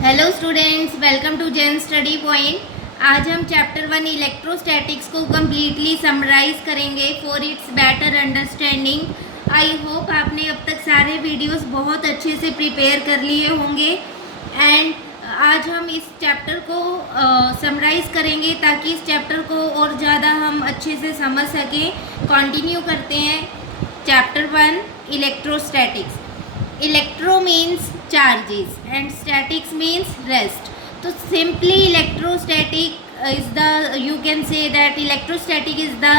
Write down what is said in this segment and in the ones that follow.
Hello students, welcome to Gen Study Point. आज हम chapter 1 electrostatics को कम्प्लीटली समराइज करेंगे for its better understanding. I hope आपने अब तक सारे वीडियोस बहुत अच्छे से प्रिपेयर कर लिए होंगे एंड आज हम इस चैप्टर को समराइज करेंगे ताकि इस चैप्टर को और ज़्यादा हम अच्छे से समझ सकें। कंटिन्यू करते हैं chapter 1 electrostatics. Electro means charges and statics means rest. तो simply electrostatic is the, you can say that electrostatic is the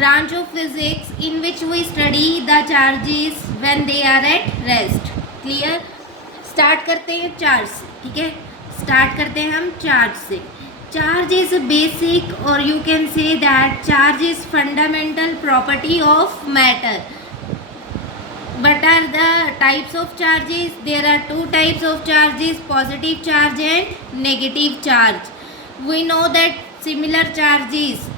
branch of physics in which we study the charges when they are at rest. Clear? Start करते हैं charge से। ठीक है, start करते हैं हम charge से। चार्ज इज बेसिक और you can say that charge is fundamental property of matter. What are the types of charges? There are two types of charges, positive charge and negative charge. We know that similar charges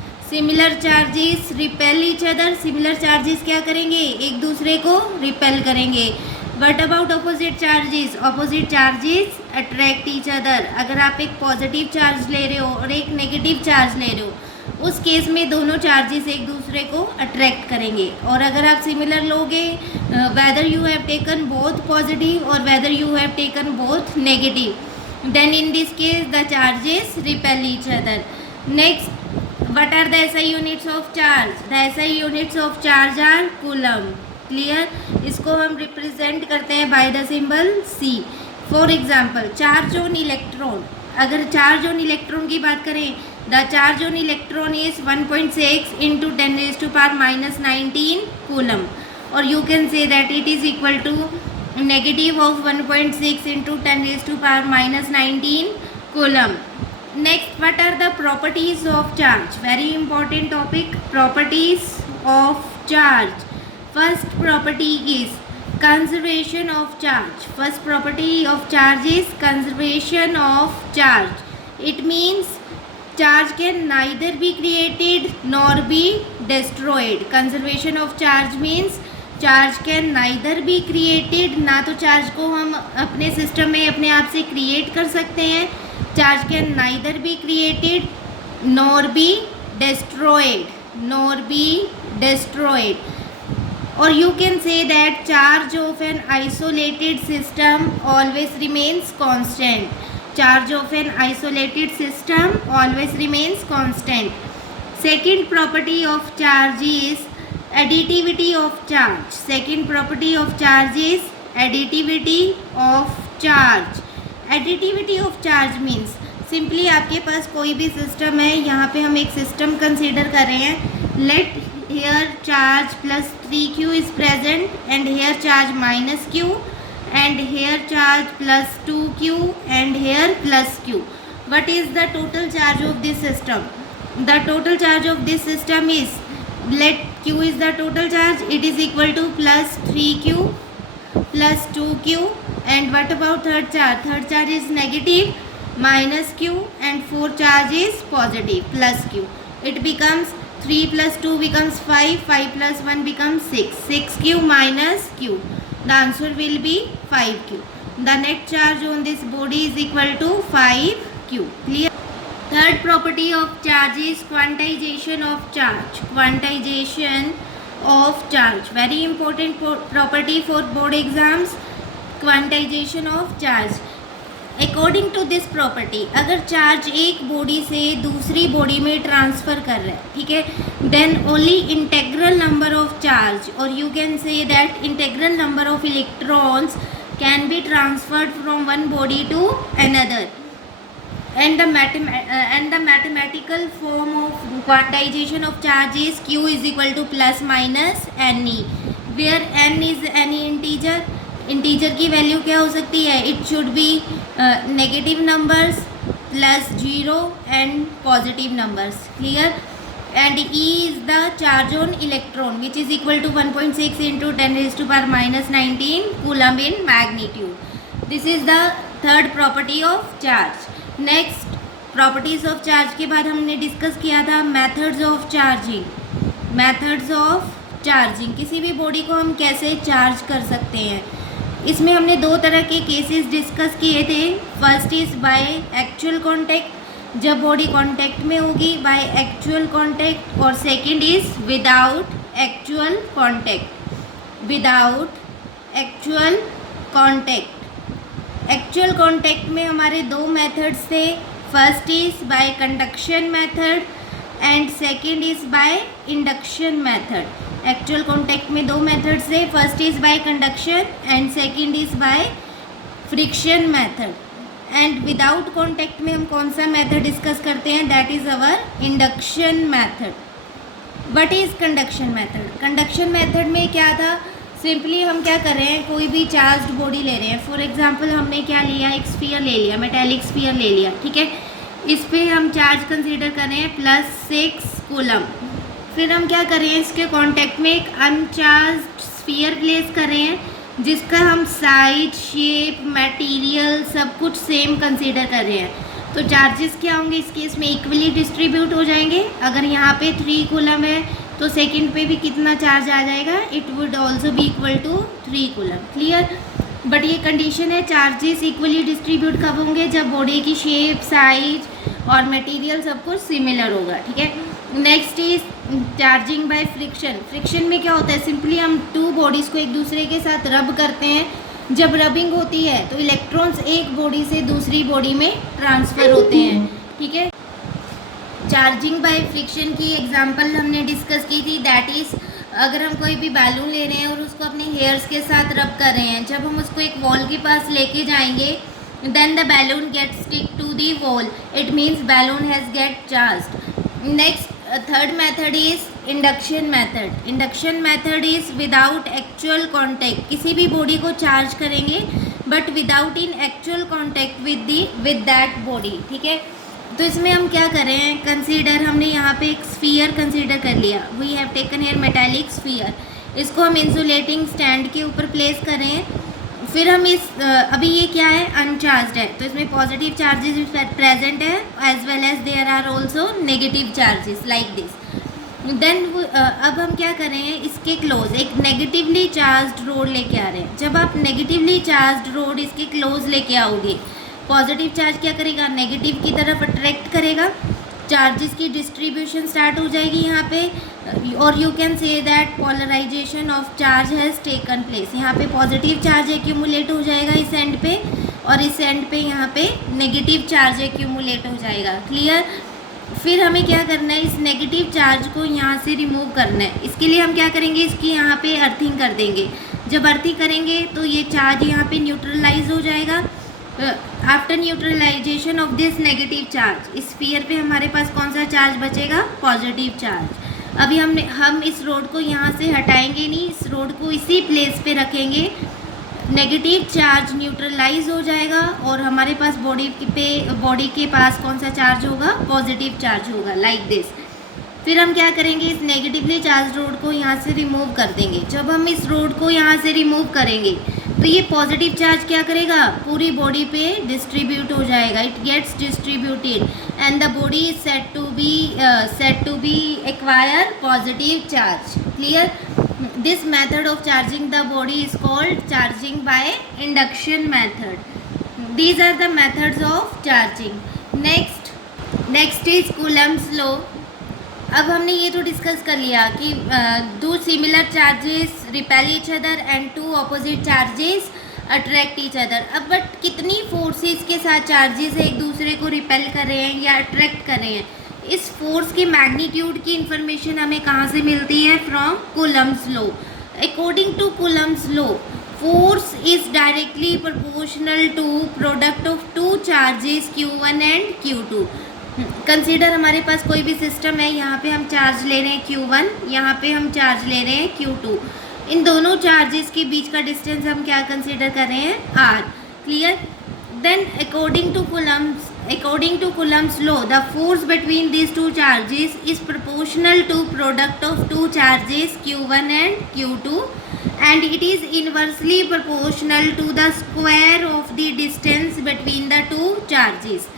repel each other. Similar charges क्या करेंगे? एक दूसरे को repel करेंगे. What about opposite charges? Opposite charges attract each other. अगर आप एक positive charge ले रहे हो और एक negative charge ले रहे हो, उस केस में दोनों चार्जेस एक दूसरे को अट्रैक्ट करेंगे. और अगर आप सिमिलर लोगे, whether you have taken both positive और whether you have taken both negative, then in this case the charges repel each other. Next, what are the SI units of charge? The SI units of charge are coulomb. Clear? इसको हम represent करते हैं by the symbol C. For example, charge on electron. अगर charge on electron की बात करें, the charge on electron is 1.6 into 10 raised to power minus 19 coulomb, or you can say that it is equal to negative of 1.6 into 10 raised to power minus 19 coulomb. Next, what are the properties of charge? Very important topic, properties of charge. First property is conservation of charge. First property of charge is conservation of charge. It means charge can neither be created nor be destroyed. Conservation of charge means charge can neither be created, ना तो charge को हम अपने system में अपने आप से create कर सकते हैं. Charge can neither be created nor be destroyed. और you can say that charge of an isolated system always remains constant. Charge of an isolated system always remains constant. Second property of charge is additivity of charge. Second property of charge is additivity of charge. Additivity of charge means simply आपके पास कोई भी system है, यहाँ पे हम एक system consider कर रहे हैं. Let here charge plus 3q is present and here charge minus q and here charge plus 2q and here plus q. What is the total charge of this system? The total charge of this system is, let q is the total charge, it is equal to plus 3q plus 2q. And what about third charge? Third charge is negative, minus q, and fourth charge is positive, plus q. It becomes 3 plus 2 becomes 5, 5 plus 1 becomes 6, 6q minus q. The answer will be 5q. The net charge on this body is equal to 5q. Clear? Third property of charge is quantization of charge. Quantization of charge. Very important property for board exams. Quantization of charge. According to this property, अगर charge एक body से दूसरी body में transfer कर रहा है, ठीक है, then only integral number of charge, और you can say that integral number of electrons can be transferred from one body to another. And the mathematical form of quantization of charge is q is equal to plus minus ne, where n is any integer. Integer की value क्या हो सकती है? It should be negative numbers plus 0 and positive numbers. Clear? And E is the charge on electron which is equal to 1.6 into 10 raise to power minus 19 coulomb in magnitude. This is the third property of charge. Next, properties of charge के बाद हमने discuss किया था methods of charging. Methods of charging, किसी भी body को हम कैसे चार्ज कर सकते हैं. इसमें हमने दो तरह के केसेस डिस्कस किए थे। First is by actual contact, जब बॉडी कांटेक्ट में होगी बाय एक्चुअल कांटेक्ट, और second is without actual contact, without actual contact. Actual contact में हमारे दो मेथड्स थे। First is by conduction method and second is by induction method. Actual contact में दो मेथड्स थे। First is by conduction and second is by friction method. And without contact में हम कौन सा मेथड डिस्कस करते हैं? That is our induction method. What is conduction method? Conduction method में क्या था? सिंपली हम क्या कर रहे हैं, कोई भी चार्ज्ड बॉडी ले रहे हैं। फॉर एग्जांपल हमने क्या लिया, एक स्फीयर ले लिया, मेटेलिक स्फीयर ले लिया, ठीक है। इस पे हम चार्ज कंसीडर कर रहे हैं +6 कूलम। फिर हम क्या कर रहे हैं, इसके कांटेक्ट में एक अनचार्ज्ड स्फीयर प्लेस कर रहे हैं जिसका हम साइज, शेप, मटेरियल सब कुछ सेम कंसीडर कर रहे हैं। तो चार्जेस क्या होंगे इस केस में? इक्वली डिस्ट्रीब्यूट हो जाएंगे। अगर यहाँ पे 3 कूलम है तो सेकंड पे भी कितना चार्ज आ जाएगा? It would also be equal to 3 coulomb. Clear? But ये कंडीशन है, चार्जेस इक्वली डिस्ट्रीब्यूट कब होंगे? जब बॉडी की शेप, साइज और मटेरियल सब कुछ सिमिलर होगा, ठीक है। Next is charging by friction. Friction में क्या होता है? सिंपली हम 2 बॉडीज़ को एक दूसरे के साथ रब करते हैं। जब रबिंग होती है तो इलेक्ट्रॉन्स एक बॉडी से दूसरी बॉडी में ट्रांसफ़र होते हैं, ठीक है। चार्जिंग बाय फ्रिक्शन की एग्जांपल हमने डिस्कस की थी। दैट इज़ अगर हम कोई भी बैलून ले रहे हैं और उसको अपने हेयर्स के साथ रब कर रहे हैं, जब हम उसको एक वॉल के पास लेके जाएंगे then the balloon get stick to the wall, it means balloon has get charged. Next third method is induction method. Induction method is without actual contact. किसी भी बॉडी को चार्ज करेंगे but without in actual contact with that body, ठीक है। तो इसमें हम क्या कर रहे हैं, कंसीडर हमने यहाँ पे एक स्फीयर कंसीडर कर लिया। We have taken here metallic sphere. इसको हम इंसुलेटिंग स्टैंड के ऊपर प्लेस कर रहे हैं। फिर हम इस अभी ये क्या है, अनचार्ज्ड है, तो इसमें पॉजिटिव चार्जेस प्रेजेंट है as well as there are also negative charges like this. Then अब हम क्या कर रहे हैं, इसके क्लोज एक नेगेटिवली चार्ज्ड रोड लेके आ रहे हैं। जब आप नेगेटिवली चार्ज्ड रोड इसके क्लोज लेके आओगे, पॉजिटिव चार्ज क्या करेगा, नेगेटिव की तरफ अट्रैक्ट करेगा, चार्जेस की डिस्ट्रीब्यूशन स्टार्ट हो जाएगी यहाँ पे, और you can say that polarisation of charge has taken place. यहाँ पे पॉजिटिव चार्ज एक्यूमुलेट हो जाएगा इस एंड पे, और इस एंड पे यहाँ पे नेगेटिव चार्ज एक्यूमुलेट हो जाएगा। क्लियर? फिर हमें क्या करना है, इस नेगेटिव चार्ज को यहाँ से रिमूव करना है। इसके लिए हम क्या करेंगे, इसकी यहाँ पे अर्थिंग कर देंगे। जब अर्थिंग करेंगे तो ये चार्ज यहाँ पे न्यूट्रलाइज हो जाएगा। After neutralisation of this negative charge, इस स्फीयर पे हमारे पास कौन सा चार्ज बचेगा, पॉजिटिव चार्ज। अभी हम इस रोड को यहाँ से हटाएंगे नहीं, इस रोड को इसी प्लेस पे रखेंगे। नेगेटिव चार्ज न्यूट्रलाइज हो जाएगा और हमारे पास बॉडी के पास कौन सा चार्ज होगा, पॉजिटिव चार्ज होगा, लाइक दिस। फिर हम क्या करेंगे, इस नेगेटिवली चार्ज रोड को यहाँ से रिमूव कर देंगे। जब हम इस रोड को यहाँ से रिमूव करेंगे तो ये पॉजिटिव चार्ज क्या करेगा, पूरी बॉडी पे डिस्ट्रीब्यूट हो जाएगा। It gets distributed and the body is set to be acquire positive charge. Clear? This method of charging the body is called charging by induction method. These are the methods of charging. Next is Coulomb's law. अब हमने ये तो discuss कर लिया कि दो similar charges repel each other and two opposite charges attract each other. अब but कितनी फोर्सेस के साथ चार्जेस एक दूसरे को रिपेल कर रहे हैं या अट्रैक्ट कर रहे हैं, इस फोर्स के मैग्नीट्यूड की इंफॉर्मेशन हमें कहाँ से मिलती है, from Coulomb's law. According to Coulomb's law, force is directly proportional to product of two charges Q1 and Q2। Consider हमारे पास कोई भी सिस्टम है, यहाँ पे हम चार्ज ले रहे हैं Q1, यहाँ पे हम चार्ज ले रहे हैं Q2। इन दोनों चार्जेस के बीच का डिस्टेंस हम क्या कंसीडर कर रहे हैं, R। Clear? Then according to Coulomb's law, the force between this two charges is proportional to product of two charges Q1 and Q2 and it is inversely proportional to the square of the distance between the two charges।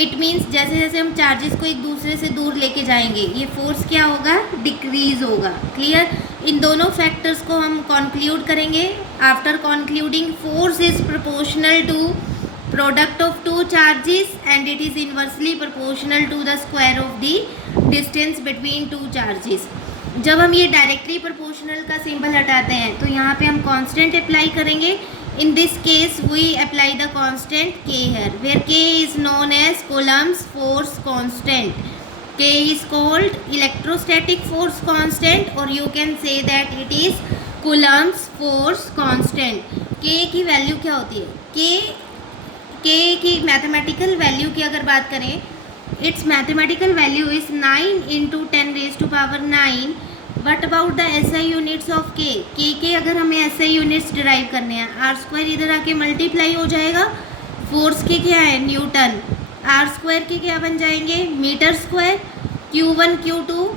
It means जैसे जैसे हम चार्जेस को एक दूसरे से दूर लेके जाएंगे ये फोर्स क्या होगा, डिक्रीज होगा। क्लियर। इन दोनों फैक्टर्स को हम कंक्लूड करेंगे। After concluding force is proportional to product of two charges and it is inversely proportional to the square of the distance between two charges. जब हम ये डायरेक्टली प्रोपोर्शनल का सिंबल हटाते हैं तो यहाँ पे हम कांस्टेंट अप्लाई करेंगे। In this case we apply the constant K here, where K is known as Coulomb's force constant. K is called electrostatic force constant, or you can say that it is Coulomb's force constant. K की value क्या होती है? K की mathematical value की अगर बात करें, its mathematical value is 9 into 10 raised to power 9. What about the SI units of के अगर हमें SI यूनिट्स डिराइव करने हैं, आर स्क्वायर इधर आके मल्टीप्लाई हो जाएगा। फोर्स के क्या है, न्यूटन। आर स्क्वायर के क्या बन जाएंगे, metre square. Q1 Q2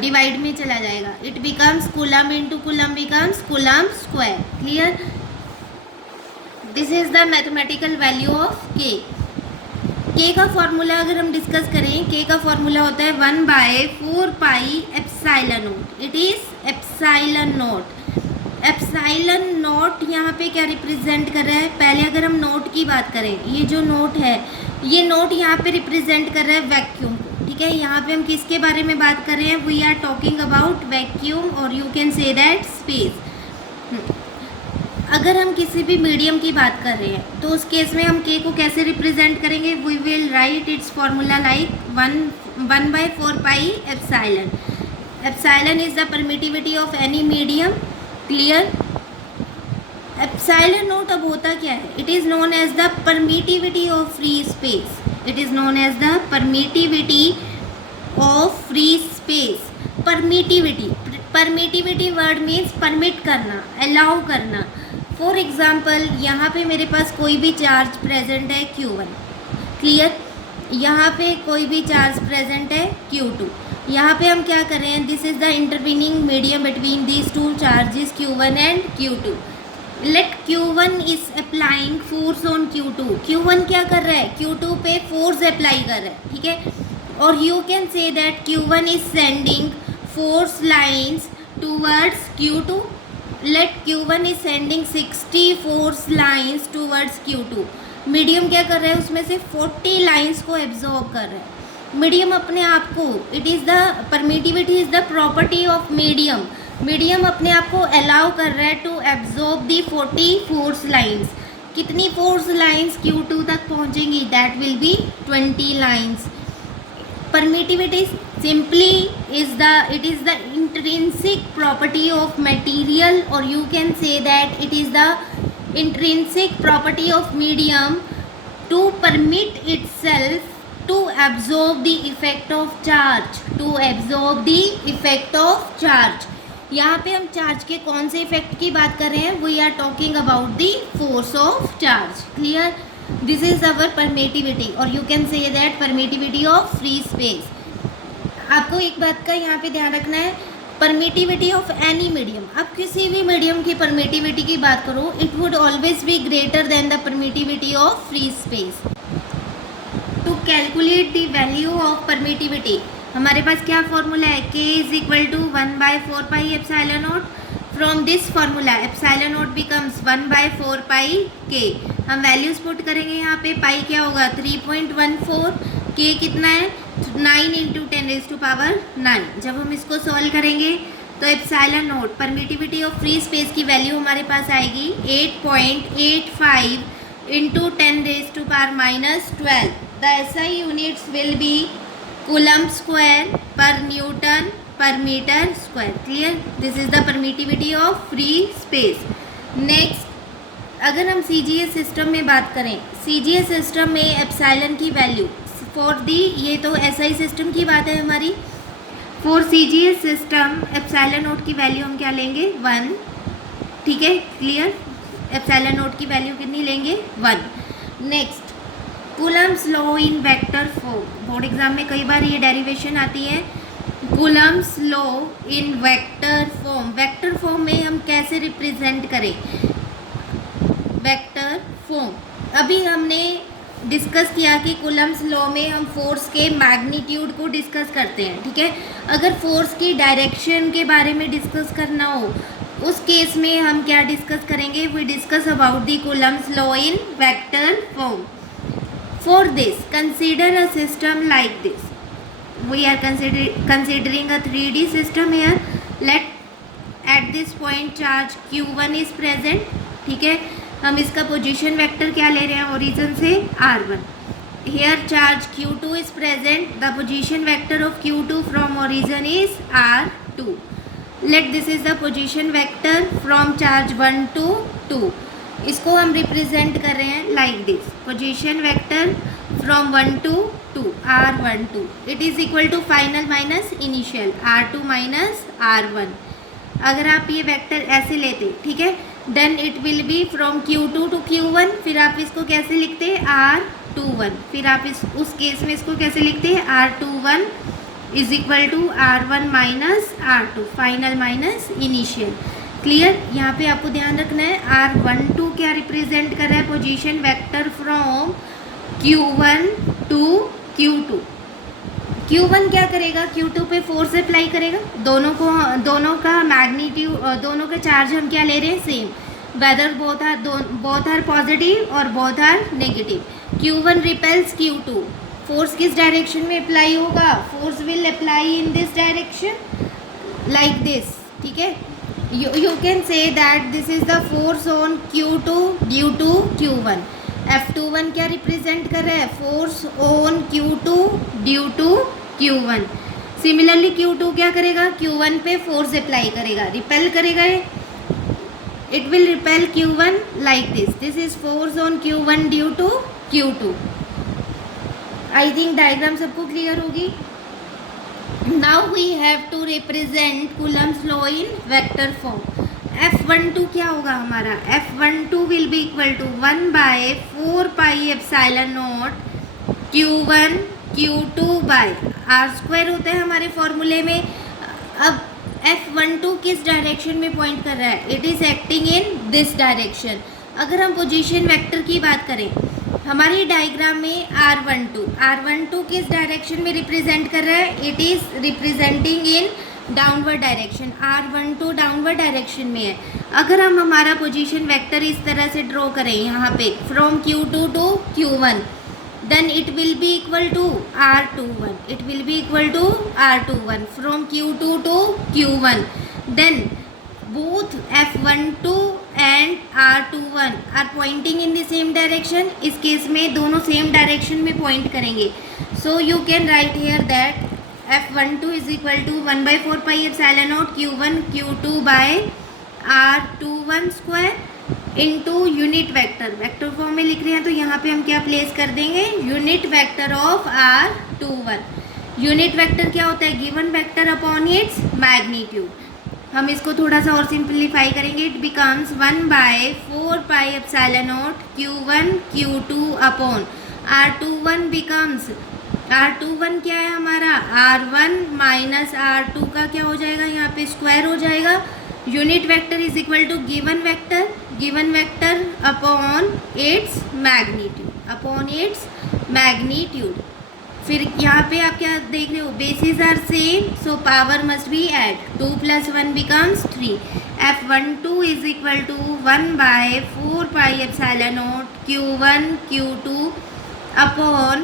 divide में चला जाएगा, it becomes coulomb into coulomb becomes coulomb square. Clear. This is the mathematical value of के का फॉर्मूला अगर हम डिस्कस करें, के का फॉर्मूला होता है 1/4 pi epsilon note. It is epsilon note. Epsilon note यहाँ पे क्या रिप्रेजेंट कर रहा है, पहले अगर हम नोट की बात करें, ये जो नोट है, ये नोट यहाँ पे रिप्रेजेंट कर रहा है वैक्यूम को। ठीक है, यहाँ पे हम किसके बारे में बात कर रहे हैं, we are talking about vacuum, और you can say that space. अगर हम किसी भी मीडियम की बात कर रहे हैं तो उस केस में हम के को कैसे रिप्रेजेंट करेंगे, we will write its formula like 1/4 pi epsilon. Epsilon is the permittivity of any medium. Clear. Epsilon naught अब होता क्या है, it is known as the permittivity of free space. It is known as the permittivity of free space. Permittivity word means permit करना, allow करना। For example यहाँ पे मेरे पास कोई भी चार्ज प्रेजेंट है Q1। क्लियर। यहाँ पे कोई भी चार्ज प्रेजेंट है Q2। यहाँ पे हम क्या कर रहे हैं, this is the intervening medium between these two charges Q1 and Q2। Let Q1 is applying force on Q2। Q1 क्या कर रहा है, Q2 पे फोर्स अप्लाई कर रहा है। ठीक है, और you can say that Q1 is sending force lines towards Q2। Let Q1 is sending 60 force lines towards Q2। Medium क्या कर रहा है, उसमें से 40 लाइन्स को एब्जॉर्ब कर रहा है। मीडियम अपने आप को, it is the permittivity is the property of medium. Medium अपने आप को अलाउ कर रहा है to absorb the 40 force lines. कितनी फोर्स लाइन्स Q2 तक पहुँचेंगी, that will be 20 lines. Permittivity simply is the intrinsic property of material, or you can say that it is the intrinsic property of medium to permit itself to absorb the effect of charge, to absorb the effect of charge। यहाँ पे हम charge के कौन से effect की बात कर रहे हैं, we are talking about the force of charge. Clear. This is our permittivity, और you can say that permittivity of free space. आपको एक बात का यहाँ पे ध्यान रखना है, परमिटिविटी ऑफ एनी मीडियम। आप किसी भी मीडियम की परमिटिविटी की बात करो, it would always be greater than the permittivity of free space. To calculate the value of permittivity हमारे पास क्या फॉर्मूला है, k is equal to 1/4 pi epsilon naught. From this formula epsilon naught becomes 1/4 pi k। हम values put करेंगे यहाँ पे, पाई क्या होगा 3.14, k कितना है 9 × 10⁻⁹। जब हम इसको सॉल्व करेंगे तो epsilon naught permittivity of free space की वैल्यू हमारे पास आएगी 8.85 × 10⁻⁻12। The SI units will be coulomb square per newton per metre square. Clear. This is the permittivity of free space. Next, अगर हम CGS सिस्टम में बात करें, CGS सिस्टम में एप्सिलॉन की वैल्यू फॉर दी, ये तो SI सिस्टम की बात है हमारी। फॉर CGS सिस्टम एप्सिलॉन नोट की वैल्यू हम क्या लेंगे 1। ठीक है, क्लियर। एप्सिलॉन नोट की वैल्यू कितनी लेंगे 1। Next, Coulomb's law in vector form. Board exam में कई बार ये डेरिवेशन आती है, Coulomb's law in vector form. Vector form में हम कैसे रिप्रेजेंट करें वेक्टर फॉर्म। अभी हमने डिस्कस किया कि कूलम्स लॉ में हम फोर्स के मैग्नीट्यूड को डिस्कस करते हैं, ठीक है। अगर फोर्स की डायरेक्शन के बारे में डिस्कस करना हो उस केस में हम क्या डिस्कस करेंगे, we discuss about the Coulomb's law in vector form. For this consider a system like this, we are considering a 3D system here. Let at this point charge q1 is present, ठीक है। हम इसका position vector क्या ले रहे हैं, origin से r1. Here charge q2 is present, the position vector of q2 from origin is r2. Let this is the position vector from charge 1 to 2. इसको हम रिप्रेजेंट कर रहे हैं like this, position vector from 1 to 2 r12. It is equal to final minus initial r2 minus r1. अगर आप ये vector ऐसे लेते, ठीक है, then it will be from q2 to q1. फिर आप इसको कैसे लिखते हैं, r21. फिर आप उस केस में इसको कैसे लिखते हैं, r21 is equal to r1 minus r2, final minus initial. Clear. यहाँ पे आपको ध्यान रखना है r12 क्या रिप्रेजेंट कर रहा है, position vector from q1 to q2. q1 क्या करेगा, q2 पे फोर्स अप्लाई करेगा, दोनों का मैग्नीट्यूड, दोनों का चार्ज हम क्या ले रहे हैं, same, whether both are positive और both are negative. q1 repels q2, force किस डायरेक्शन में अप्लाई होगा, force will apply in this direction like this, ठीक है. You can say that this is the force on q2 due to q1. F21 क्या represent कर रहा है, force on q2 due to q1. Similarly q2 क्या करेगा, q1 पे force apply करेगा, रिपेल करेगा, it will repel q1 like this. This is force on q1 due to q2. I think diagram सबको क्लियर होगी. Now we have to represent Coulomb's law in vector form. F12 क्या होगा हमारा, F12 will be equal to 1 by 4 pi epsilon naught q1 q2 by r square होता है हमारे फॉर्मूले में. अब F12 किस डायरेक्शन में पॉइंट कर रहा है, it is acting in this direction. अगर हम पोजीशन वेक्टर की बात करें, हमारी डायग्राम में R12 किस डायरेक्शन में रिप्रेजेंट कर रहा है, it is representing in downward direction. R12 downward direction में है. अगर हम हमारा पोजीशन वेक्टर इस तरह से ड्रॉ करें यहाँ पे from q2 to q1, then it will be equal to R21. It will be equal to R21 from q2 to q1. Then both F12 and R21 are pointing in the same direction. इस case में दोनों same direction में point करेंगे. So you can write here that F12 is equal to 1 by 4 pi epsilon naught q1 q2 by R21 square into unit vector. Vector form में लिख रहे हैं तो यहाँ पे हम क्या प्लेस कर देंगे, unit vector of R21. Unit vector क्या होता है, given vector upon its magnitude. हम इसको थोड़ा सा और सिंप्लीफाई करेंगे, it becomes 1 by 4 pi epsilon naught q1 q2 upon R21 becomes, R21 क्या है हमारा, R1 माइनस R2 का क्या हो जाएगा, यहाँ पे स्क्वायर हो जाएगा. Unit vector is equal to given vector upon its magnitude. फिर यहाँ पे आप क्या देख रहे हो, basis are same, so power must be add, 2 + 1 becomes 3. F12 is equal to 1 by 4 pi epsilon naught q1 q2 upon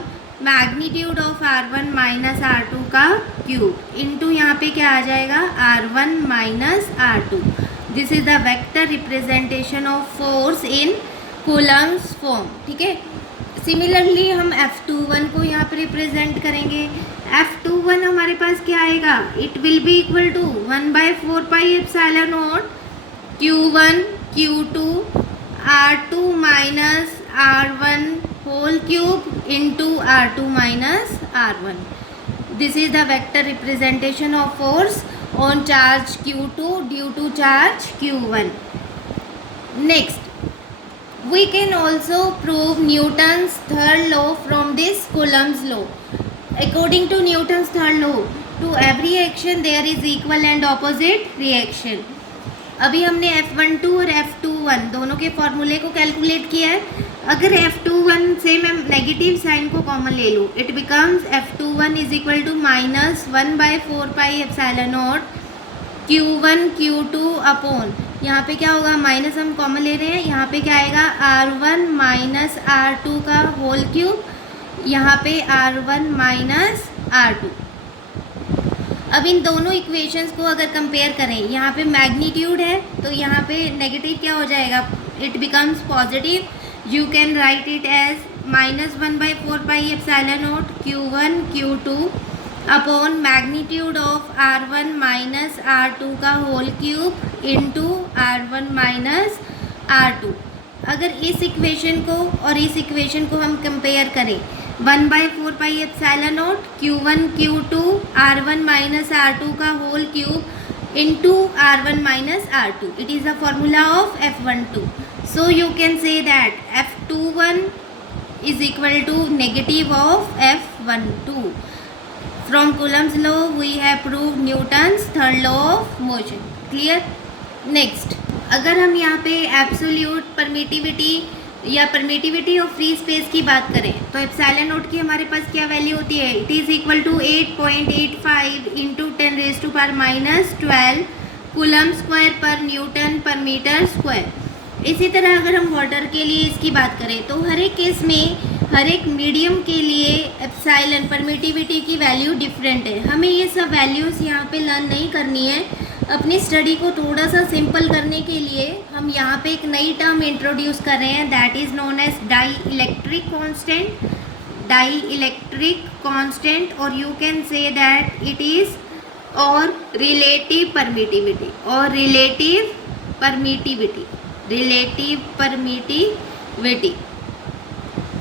magnitude of R1 minus R2 का cube into यहाँ पे क्या आ जाएगा, R1 minus R2. This is the vector representation of force in Coulomb's form, ठीक है. Similarly हम F21 को यहाँ पे रिप्रेजेंट करेंगे. F21 हमारे पास क्या आएगा, it will be equal to 1 by 4 pi epsilon naught q1 q2 R2 minus R1 whole cube into R2 minus R1. This is the vector representation of force on charge q2 due to charge q1. Next, we can also prove Newton's third law from this Coulomb's law. According to Newton's third law, to every action there is equal and opposite reaction. अभी हमने F12 और F21 दोनों के फॉर्मूले को calculate किया है. अगर F21 से मैं नेगेटिव साइन को कॉमन ले लूँ, it becomes F21 is equal to -1/4πε0 Q1 Q2 upon, यहाँ पे क्या होगा, माइनस हम कॉमन ले रहे हैं, यहाँ पे क्या आएगा R1 माइनस R2 का होल क्यूब, यहाँ पे R1 माइनस R2। अब इन दोनों इक्वेशंस को अगर कंपेयर करें, यहाँ पे मैग्नीट्यूड है तो यहाँ पे नेगेटिव क्या हो जाएगा, it becomes positive. You can write it as -1/4πε0 Q1 Q2 upon magnitude of R1 minus R2 का whole cube into R1 minus R2। अगर इस इक्वेशन को और इस इक्वेशन को हम कंपेयर करें, 1/4πε0 Q1 Q2 R1 minus R2 का whole cube into R1 minus R2, it is the formula of F12। So you can say that F21 is equal to negative of F12. From Coulomb's law we have proved Newton's third law of motion. Clear? Next, अगर हम यहाँ पे absolute permittivity या permittivity of free space की बात करें तो epsilon not की हमारे पास क्या वैल्यू होती है, it is equal to 8.85 into 10⁻⁻12 coulomb square per newton per metre square. इसी तरह अगर हम वाटर के लिए इसकी बात करें तो हर एक केस में हर एक मीडियम के लिए एप्सिलॉन परमिटिविटी की वैल्यू डिफरेंट है। हमें ये सब वैल्यूज़ यहाँ पे लर्न नहीं करनी है। अपनी स्टडी को थोड़ा सा सिंपल करने के लिए हम यहाँ पे एक नई टर्म इंट्रोड्यूस कर रहे हैं, that is known as dielectric constant, और you can say that it is और relative permittivity.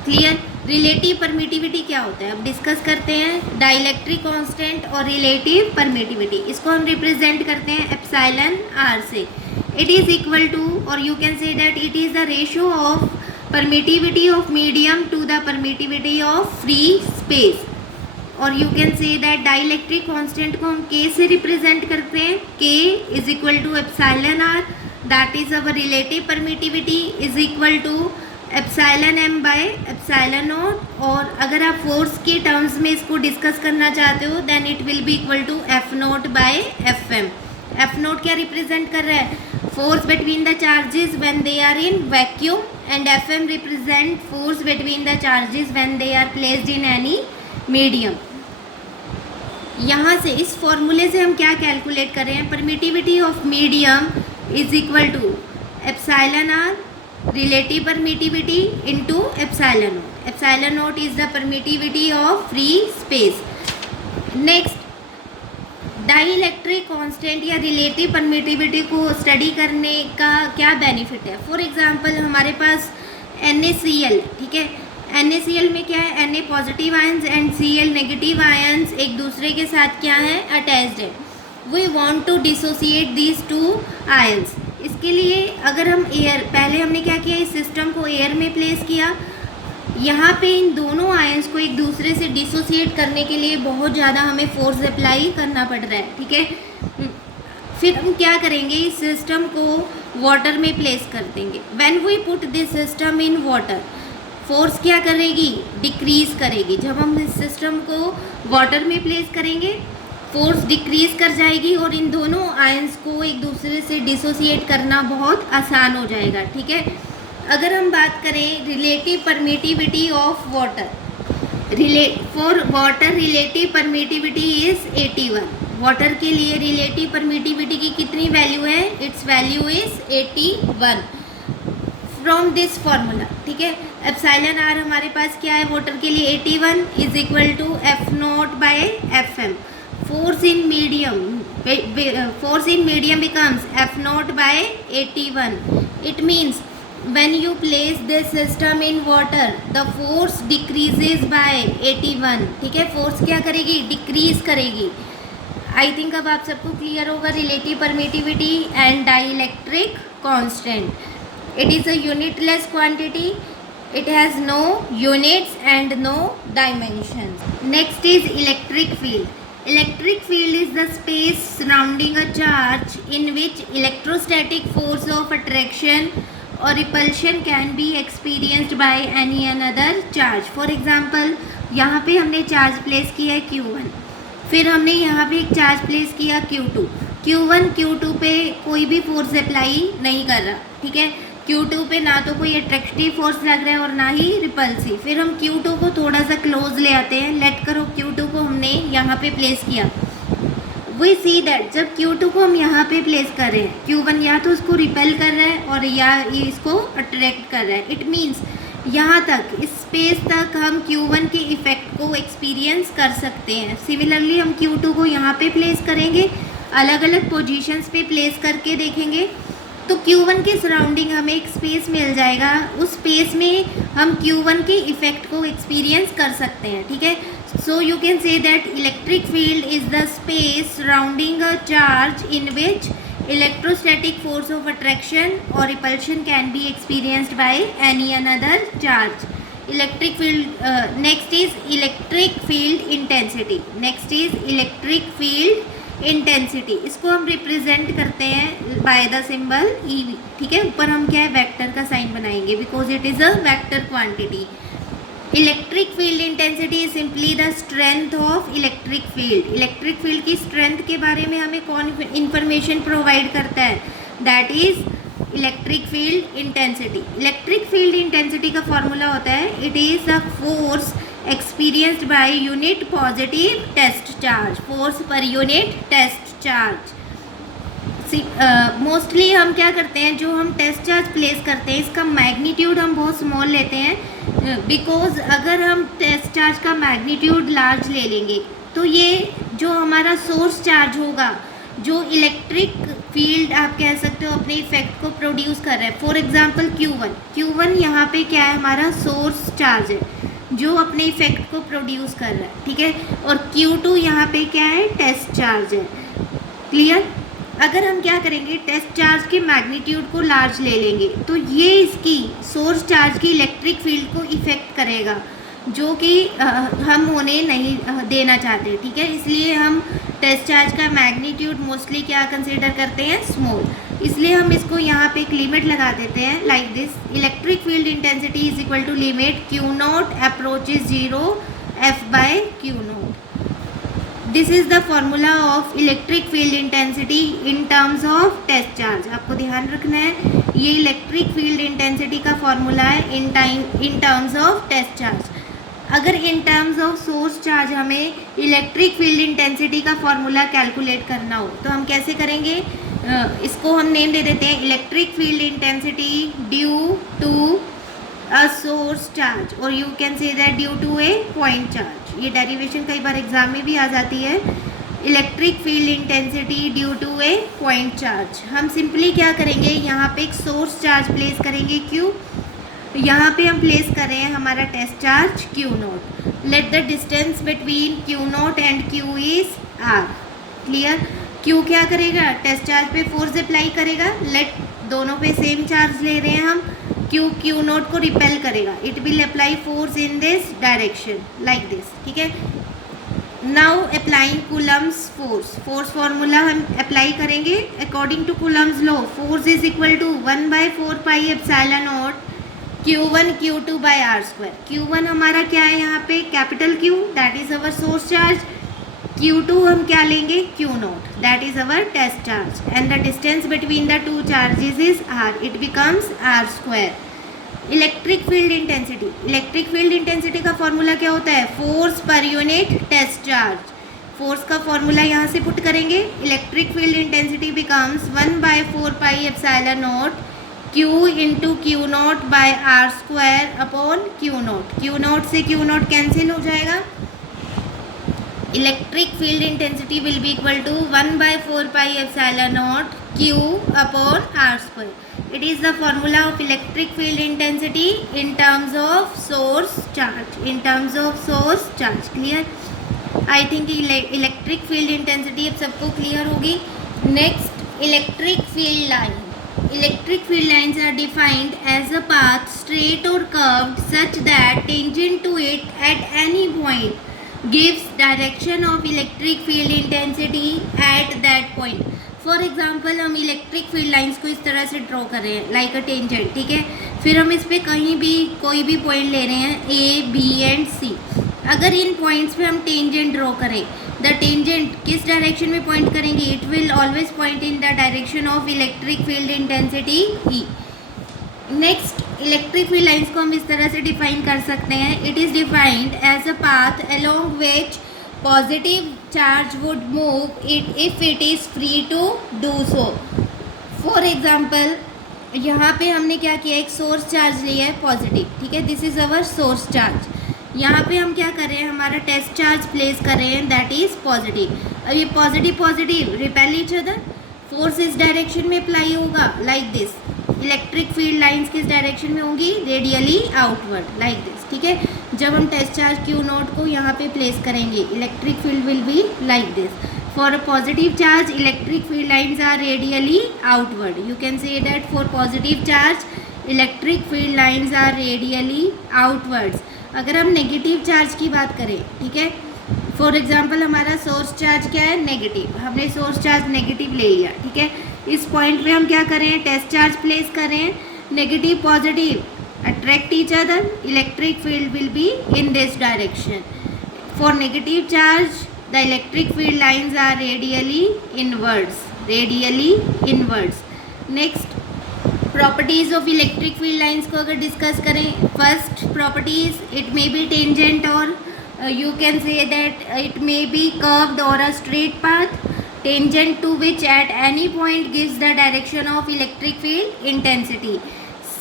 Clear? Relative permittivity क्या होता है अब डिस्कस करते हैं। डाइलेक्ट्रिक कांस्टेंट और रिलेटिव परमिटिविटी, इसको हम रिप्रेजेंट करते हैं एप्सिलॉन आर से। इट इज़ इक्वल टू, और you can say that it is the ratio of permittivity of medium to the permittivity of free space. और you can say that dielectric constant को हम K से represent करते हैं, K is equal to epsilon R, that is our relative permittivity is equal to epsilon m by epsilon naught. और अगर आप force के टर्म्स में इसको डिस्कस करना चाहते हो then it will be equal to F0 by FM। F0 क्या रिप्रेजेंट कर रहा है, force between the charges when they are in vacuum, and FM represent force between the charges when they are placed in any medium. यहाँ से इस फॉर्मूले से हम क्या कैलकुलेट कर रहे हैं, permittivity of medium is equal to epsilon R relative permittivity into epsilon naught. Epsilon naught is the permittivity of free space. Next, dielectric constant या रिलेटिव परमिटिविटी को स्टडी करने का क्या बेनिफिट है। फॉर एग्जांपल हमारे पास NaCl, ठीक है, NaCl में क्या है, Na positive ions and Cl negative ions एक दूसरे के साथ क्या है, अटैच्ड है। We want to dissociate these two ions. इसके लिए अगर हम एयर, पहले हमने क्या किया, इस सिस्टम को एयर में प्लेस किया, यहाँ पे इन दोनों आयंस को एक दूसरे से डिसोसिएट करने के लिए बहुत ज़्यादा हमें फोर्स अप्लाई करना पड़ रहा है, ठीक है। फिर हम क्या करेंगे, इस सिस्टम को वाटर में प्लेस कर देंगे। When we put this system in water, force क्या करेगी, डिक्रीज़ करेगी। जब हम इस सिस्टम को वाटर में प्लेस करेंगे फोर्स डिक्रीज़ कर जाएगी और इन दोनों आयंस को एक दूसरे से डिसोसिएट करना बहुत आसान हो जाएगा, ठीक है। अगर हम बात करें relative permittivity of water, for water relative permittivity is 81। Water के लिए रिलेटिव परमिटिविटी की कितनी वैल्यू है, it's value is 81 from this formula, ठीक है। एप्सिलॉन आर हमारे पास क्या है वाटर के लिए, 81 is equal to F0 by FM। force in medium becomes F0 by 81. It means when you place this system in water the force decreases by 81, ठीक है। फोर्स क्या करेगी, डिक्रीज करेगी। आई थिंक अब आप सबको क्लियर होगा relative permittivity and dielectric constant. It is a unitless quantity, it has no units and no dimensions. Next is electric field. Electric field is the space surrounding a charge in which electrostatic force of attraction or repulsion can be experienced by any another charge. For example, यहाँ पे हमने charge place किया है Q1, फिर हमने यहाँ पे एक चार्ज प्लेस किया Q2. Q1 Q2 पे कोई भी फोर्स अप्लाई नहीं कर रहा, ठीक है. Q2 पे ना तो कोई अट्रैक्टिव फोर्स लग रहा है और ना ही रिपल्सिव. फिर हम Q2 को थोड़ा सा क्लोज ले आते हैं. लेट करो Q2 को हमने यहाँ पे प्लेस किया. वी सी दैट जब Q2 को हम यहाँ पे प्लेस कर रहे हैं, Q1 या तो उसको रिपेल कर रहा है और या ये इसको अट्रैक्ट कर रहा है. इट मीन्स यहाँ तक, इस स्पेस तक हम Q1 के इफ़ेक्ट को एक्सपीरियंस कर सकते हैं. सिमिलरली हम Q2 को यहाँ पे प्लेस करेंगे, अलग अलग पोजीशंस पे प्लेस करके देखेंगे तो Q1 के सराउंडिंग हमें एक स्पेस मिल जाएगा. उस स्पेस में हम Q1 के इफ़ेक्ट को एक्सपीरियंस कर सकते हैं, ठीक है. So you can say that electric field is the space surrounding a charge in which electrostatic force of attraction or repulsion can be experienced by any another charge. Electric field, next is electric field intensity. Next is electric field intensity. इसको हम represent करते हैं by the symbol EV, ठीक है. ऊपर हम क्या है, वेक्टर का साइन बनाएंगे because it is a vector quantity. Electric field intensity is simply the strength of electric field. Electric field की स्ट्रेंथ के बारे में हमें कौन इंफॉर्मेशन प्रोवाइड करता है, that is electric field intensity. Electric field intensity का फॉर्मूला होता है, it is the force experienced by unit positive test charge. Force per unit test charge. Mostly हम क्या करते हैं, जो हम टेस्ट चार्ज प्लेस करते हैं इसका मैग्नीट्यूड हम बहुत स्मॉल लेते हैं बिकॉज अगर हम टेस्ट चार्ज का मैग्नीट्यूड लार्ज ले लेंगे तो ये जो हमारा सोर्स चार्ज होगा, जो इलेक्ट्रिक फील्ड आप कह सकते हो अपने इफेक्ट को प्रोड्यूस कर रहा है. फॉर एग्जांपल Q1 यहाँ पे क्या है, हमारा सोर्स चार्ज है जो अपने इफेक्ट को प्रोड्यूस कर रहा है, ठीक है. और Q2 यहाँ पे क्या है, टेस्ट चार्ज है. क्लियर. अगर हम क्या करेंगे, टेस्ट चार्ज के मैग्नीट्यूड को लार्ज ले लेंगे तो ये इसकी सोर्स चार्ज की इलेक्ट्रिक फील्ड को इफ़ेक्ट करेगा जो कि हम होने नहीं देना चाहते, ठीक है. इसलिए हम टेस्ट चार्ज का मैग्नीट्यूड मोस्टली क्या कंसीडर करते हैं, स्मॉल. इसलिए हम इसको यहाँ पे एक लिमिट लगा देते हैं like this. Electric field intensity is equal to limit Q0 approaches 0 F by Q0. This is the formula of electric field intensity in terms of test charge. आपको ध्यान रखना है, ये इलेक्ट्रिक फील्ड इंटेंसिटी का formula है in terms of test charge. अगर in terms of source charge हमें electric field intensity का फॉर्मूला कैलकुलेट करना हो तो हम कैसे करेंगे, इसको हम नेम दे देते हैं electric field intensity due to a source charge, और you can say that due to a point charge. ये डेरिवेशन कई बार एग्जाम में भी आ जाती है. Electric field intensity due to a point charge. हम सिंपली क्या करेंगे, यहाँ पे एक सोर्स चार्ज प्लेस करेंगे Q. यहाँ पे हम प्लेस कर रहे हैं हमारा test charge Q0. Let the distance between Q0 and Q is R. Clear. Q क्या करेगा, टेस्ट चार्ज पे फोर्स अप्लाई करेगा. लेट दोनों पे सेम चार्ज ले रहे हैं हम. Q0 को रिपेल करेगा. It will apply force in this direction like this, ठीक है. Now applying Coulomb's force formula हम अप्लाई करेंगे according to Coulomb's law. Force is equal to 1/4 pi epsilon naught Q1 Q2 by R². Q1 हमारा क्या है यहाँ पे, capital Q, that is our source charge. Q2 हम क्या लेंगे, Q0, that is our test charge. And the distance between the two charges is R. It becomes R². Electric field intensity का formula क्या होता है, force per unit test charge. Force का formula यहाँ से पुट करेंगे. Electric field intensity becomes 1/4 pi epsilon naught Q into Q0 by R² upon Q0. Q0 से Q0 cancel हो जाएगा. Electric field intensity will be equal to 1/4 pi epsilon naught Q upon R². It is the formula of electric field intensity in terms of source charge. Clear? I think electric field intensity अब सबको clear होगी. Next, electric field line. Electric field lines are defined as a path straight or curved such that tangent to it at any point gives direction of electric field intensity at that point. For example हम electric field lines को इस तरह से draw कर रहे हैं like a tangent, ठीक है। फिर हम इस पे कहीं भी कोई भी पॉइंट ले रहे हैं ए, बी एंड सी। अगर इन पॉइंट्स पे हम टेंजेंट ड्रॉ करें, द टेंजेंट किस डायरेक्शन में पॉइंट करेंगे? It will always point in the direction of electric field intensity E. Next, electric field lines को हम इस तरह से डिफाइन कर सकते हैं। It is defined as a path along which positive charge would move it if it is free to do so. For example यहाँ पे हमने क्या किया, एक सोर्स चार्ज लिया है पॉजिटिव, ठीक है, this is our source charge. यहाँ पे हम क्या कर रहे हैं, हमारा टेस्ट चार्ज प्लेस कर रहे हैं, दैट इज़ पॉजिटिव। अब ये positive positive repel each other, force इस डायरेक्शन में अप्लाई होगा like this. Electric field lines किस डायरेक्शन में होंगी? रेडियली आउटवर्ड लाइक दिस, ठीक है। जब हम टेस्ट चार्ज क्यू नोट को यहाँ पे प्लेस करेंगे, electric field will be like this. For a positive charge, electric field lines are radially outward. You can say that for positive charge, electric field lines are radially outwards. अगर हम negative charge की बात करें, ठीक है, for example हमारा source charge क्या है? नेगेटिव। हमने सोर्स चार्ज नेगेटिव ले लिया, ठीक है। इस पॉइंट पे हम क्या करें? टेस्ट चार्ज प्लेस करें, negative positive attract each other, electric field will be in this direction. For negative charge the electric field lines are radially inwards, radially inwards. Next, properties of electric field lines को अगर discuss करें, first properties, it may be tangent or you can say that it may be curved or a straight path, tangent to which at any point gives the direction of electric field intensity.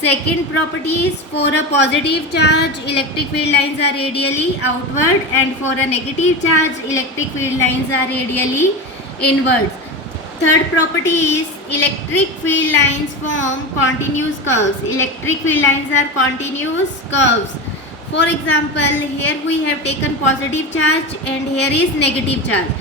Second property is for a positive charge, electric field lines are radially outward, and for a negative charge, electric field lines are radially inwards. Third property is electric field lines form continuous curves. Electric field lines are continuous curves. For example, here we have taken positive charge and here is negative charge.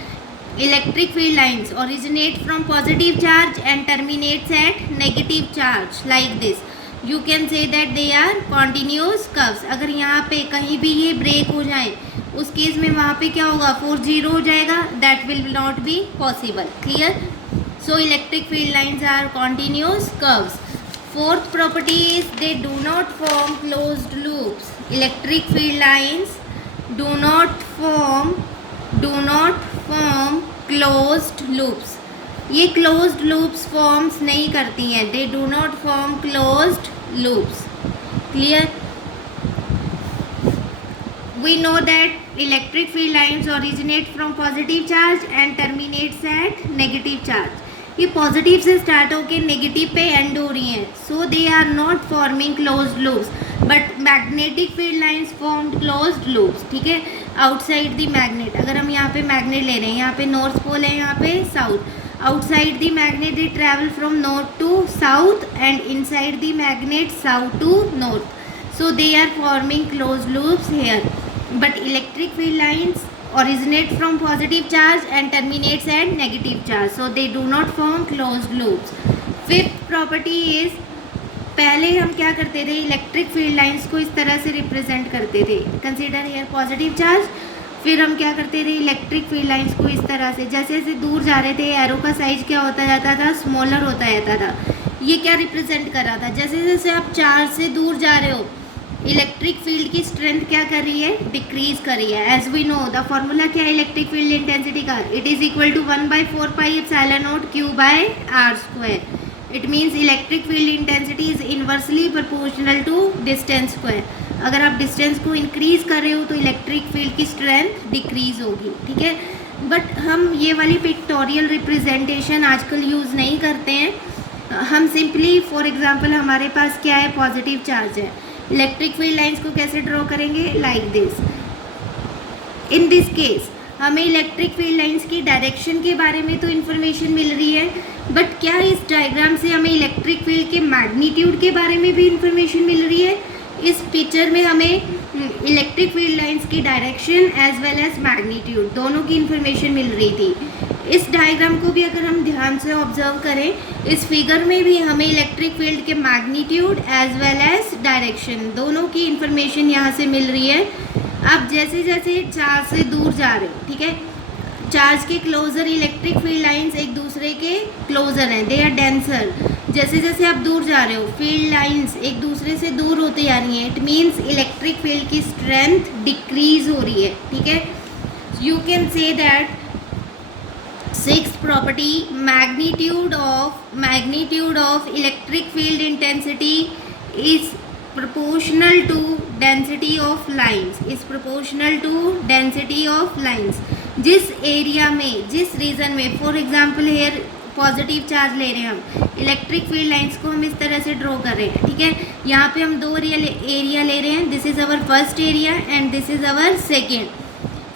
Electric field lines originate from positive charge and terminates at negative charge like this. You can say that they are continuous curves. अगर यहाँ पे कहीं भी ये break हो जाए, उस case में वहाँ पे क्या होगा? फोर्स जीरो हो जाएगा, that will not be possible. Clear? So electric field lines are continuous curves. Fourth property is they do not form closed loops. Electric field lines do not form closed loops. ये closed loops forms नहीं करती हैं, they do not form closed loops. Clear? We know that electric field lines originate from positive charge and terminates at negative charge. ये positive से start होकर negative पे end हो रही हैं, so they are not forming closed loops, but magnetic field lines formed closed loops, ठीक है, outside the magnet. अगर हम यहाँ पे मैग्नेट ले रहे हैं, यहाँ पे नॉर्थ पोल है, यहाँ पे south, outside the magnet they travel from north to south and inside the magnet south to north, so they are forming closed loops here. But electric field lines originate from positive charge and terminates at negative charge, so they do not form closed loops. Fifth property is, पहले हम क्या करते थे, electric field lines को इस तरह से represent करते थे, कंसीडर हियर पॉजिटिव चार्ज। फिर हम क्या करते थे, इलेक्ट्रिक फील्ड लाइंस को इस तरह से, जैसे जैसे दूर जा रहे थे, एरो का साइज क्या होता जाता था? स्मॉलर होता जाता था। ये क्या रिप्रेजेंट कर रहा था? जैसे जैसे आप चार्ज से दूर जा रहे हो, इलेक्ट्रिक फील्ड की स्ट्रेंथ क्या कर रही है? डिक्रीज कर रही है। As we know the formula क्या है इलेक्ट्रिक फील्ड इंटेंसिटी का? It is equal to 1/4πε0 Q/r²। It means electric field intensity is inversely proportional to distance square. अगर आप डिस्टेंस को इंक्रीज कर रहे हो तो इलेक्ट्रिक फील्ड की स्ट्रेंथ डिक्रीज होगी, ठीक है। बट हम ये वाली पिक्टोरियल रिप्रेजेंटेशन आजकल यूज़ नहीं करते हैं। हम सिंपली फॉर एग्जांपल हमारे पास क्या है? पॉजिटिव चार्ज है। इलेक्ट्रिक फील्ड लाइंस को कैसे ड्रॉ करेंगे? Like this. In this case हमें इलेक्ट्रिक फील्ड लाइंस की डायरेक्शन के बारे में तो इन्फॉर्मेशन मिल रही है, बट क्या इस डायग्राम से हमें इलेक्ट्रिक फील्ड के मैग्नीट्यूड के बारे में भी इन्फॉर्मेशन मिल रही है? इस पिक्चर में हमें इलेक्ट्रिक फील्ड लाइंस की direction as well as magnitude दोनों की इन्फॉर्मेशन मिल रही थी। इस डायग्राम को भी अगर हम ध्यान से ऑब्जर्व करें, इस फिगर में भी हमें इलेक्ट्रिक फील्ड के magnitude as well as direction दोनों की इन्फॉर्मेशन यहाँ से मिल रही है। आप जैसे जैसे चार्ज से दूर जा रहे हो, ठीक है, चार्ज के क्लोजर इलेक्ट्रिक फील्ड लाइंस एक दूसरे के क्लोजर हैं, दे आर डेंसर। जैसे जैसे आप दूर जा रहे हो फील्ड लाइंस एक दूसरे से दूर होती जा रही हैं, इट मीन्स इलेक्ट्रिक फील्ड की स्ट्रेंथ डिक्रीज हो रही है, ठीक है। You can say that sixth property, magnitude of electric field intensity is proportional to density of lines, is proportional to density of lines। जिस एरिया में, जिस रीजन में, for example here positive charge ले रहे हैं हम, इलेक्ट्रिक फील्ड लाइंस को हम इस तरह से ड्रॉ कर रहे हैं, ठीक है। यहाँ पे हम दो एरिया ले रहे हैं, this is our first area and this is our second.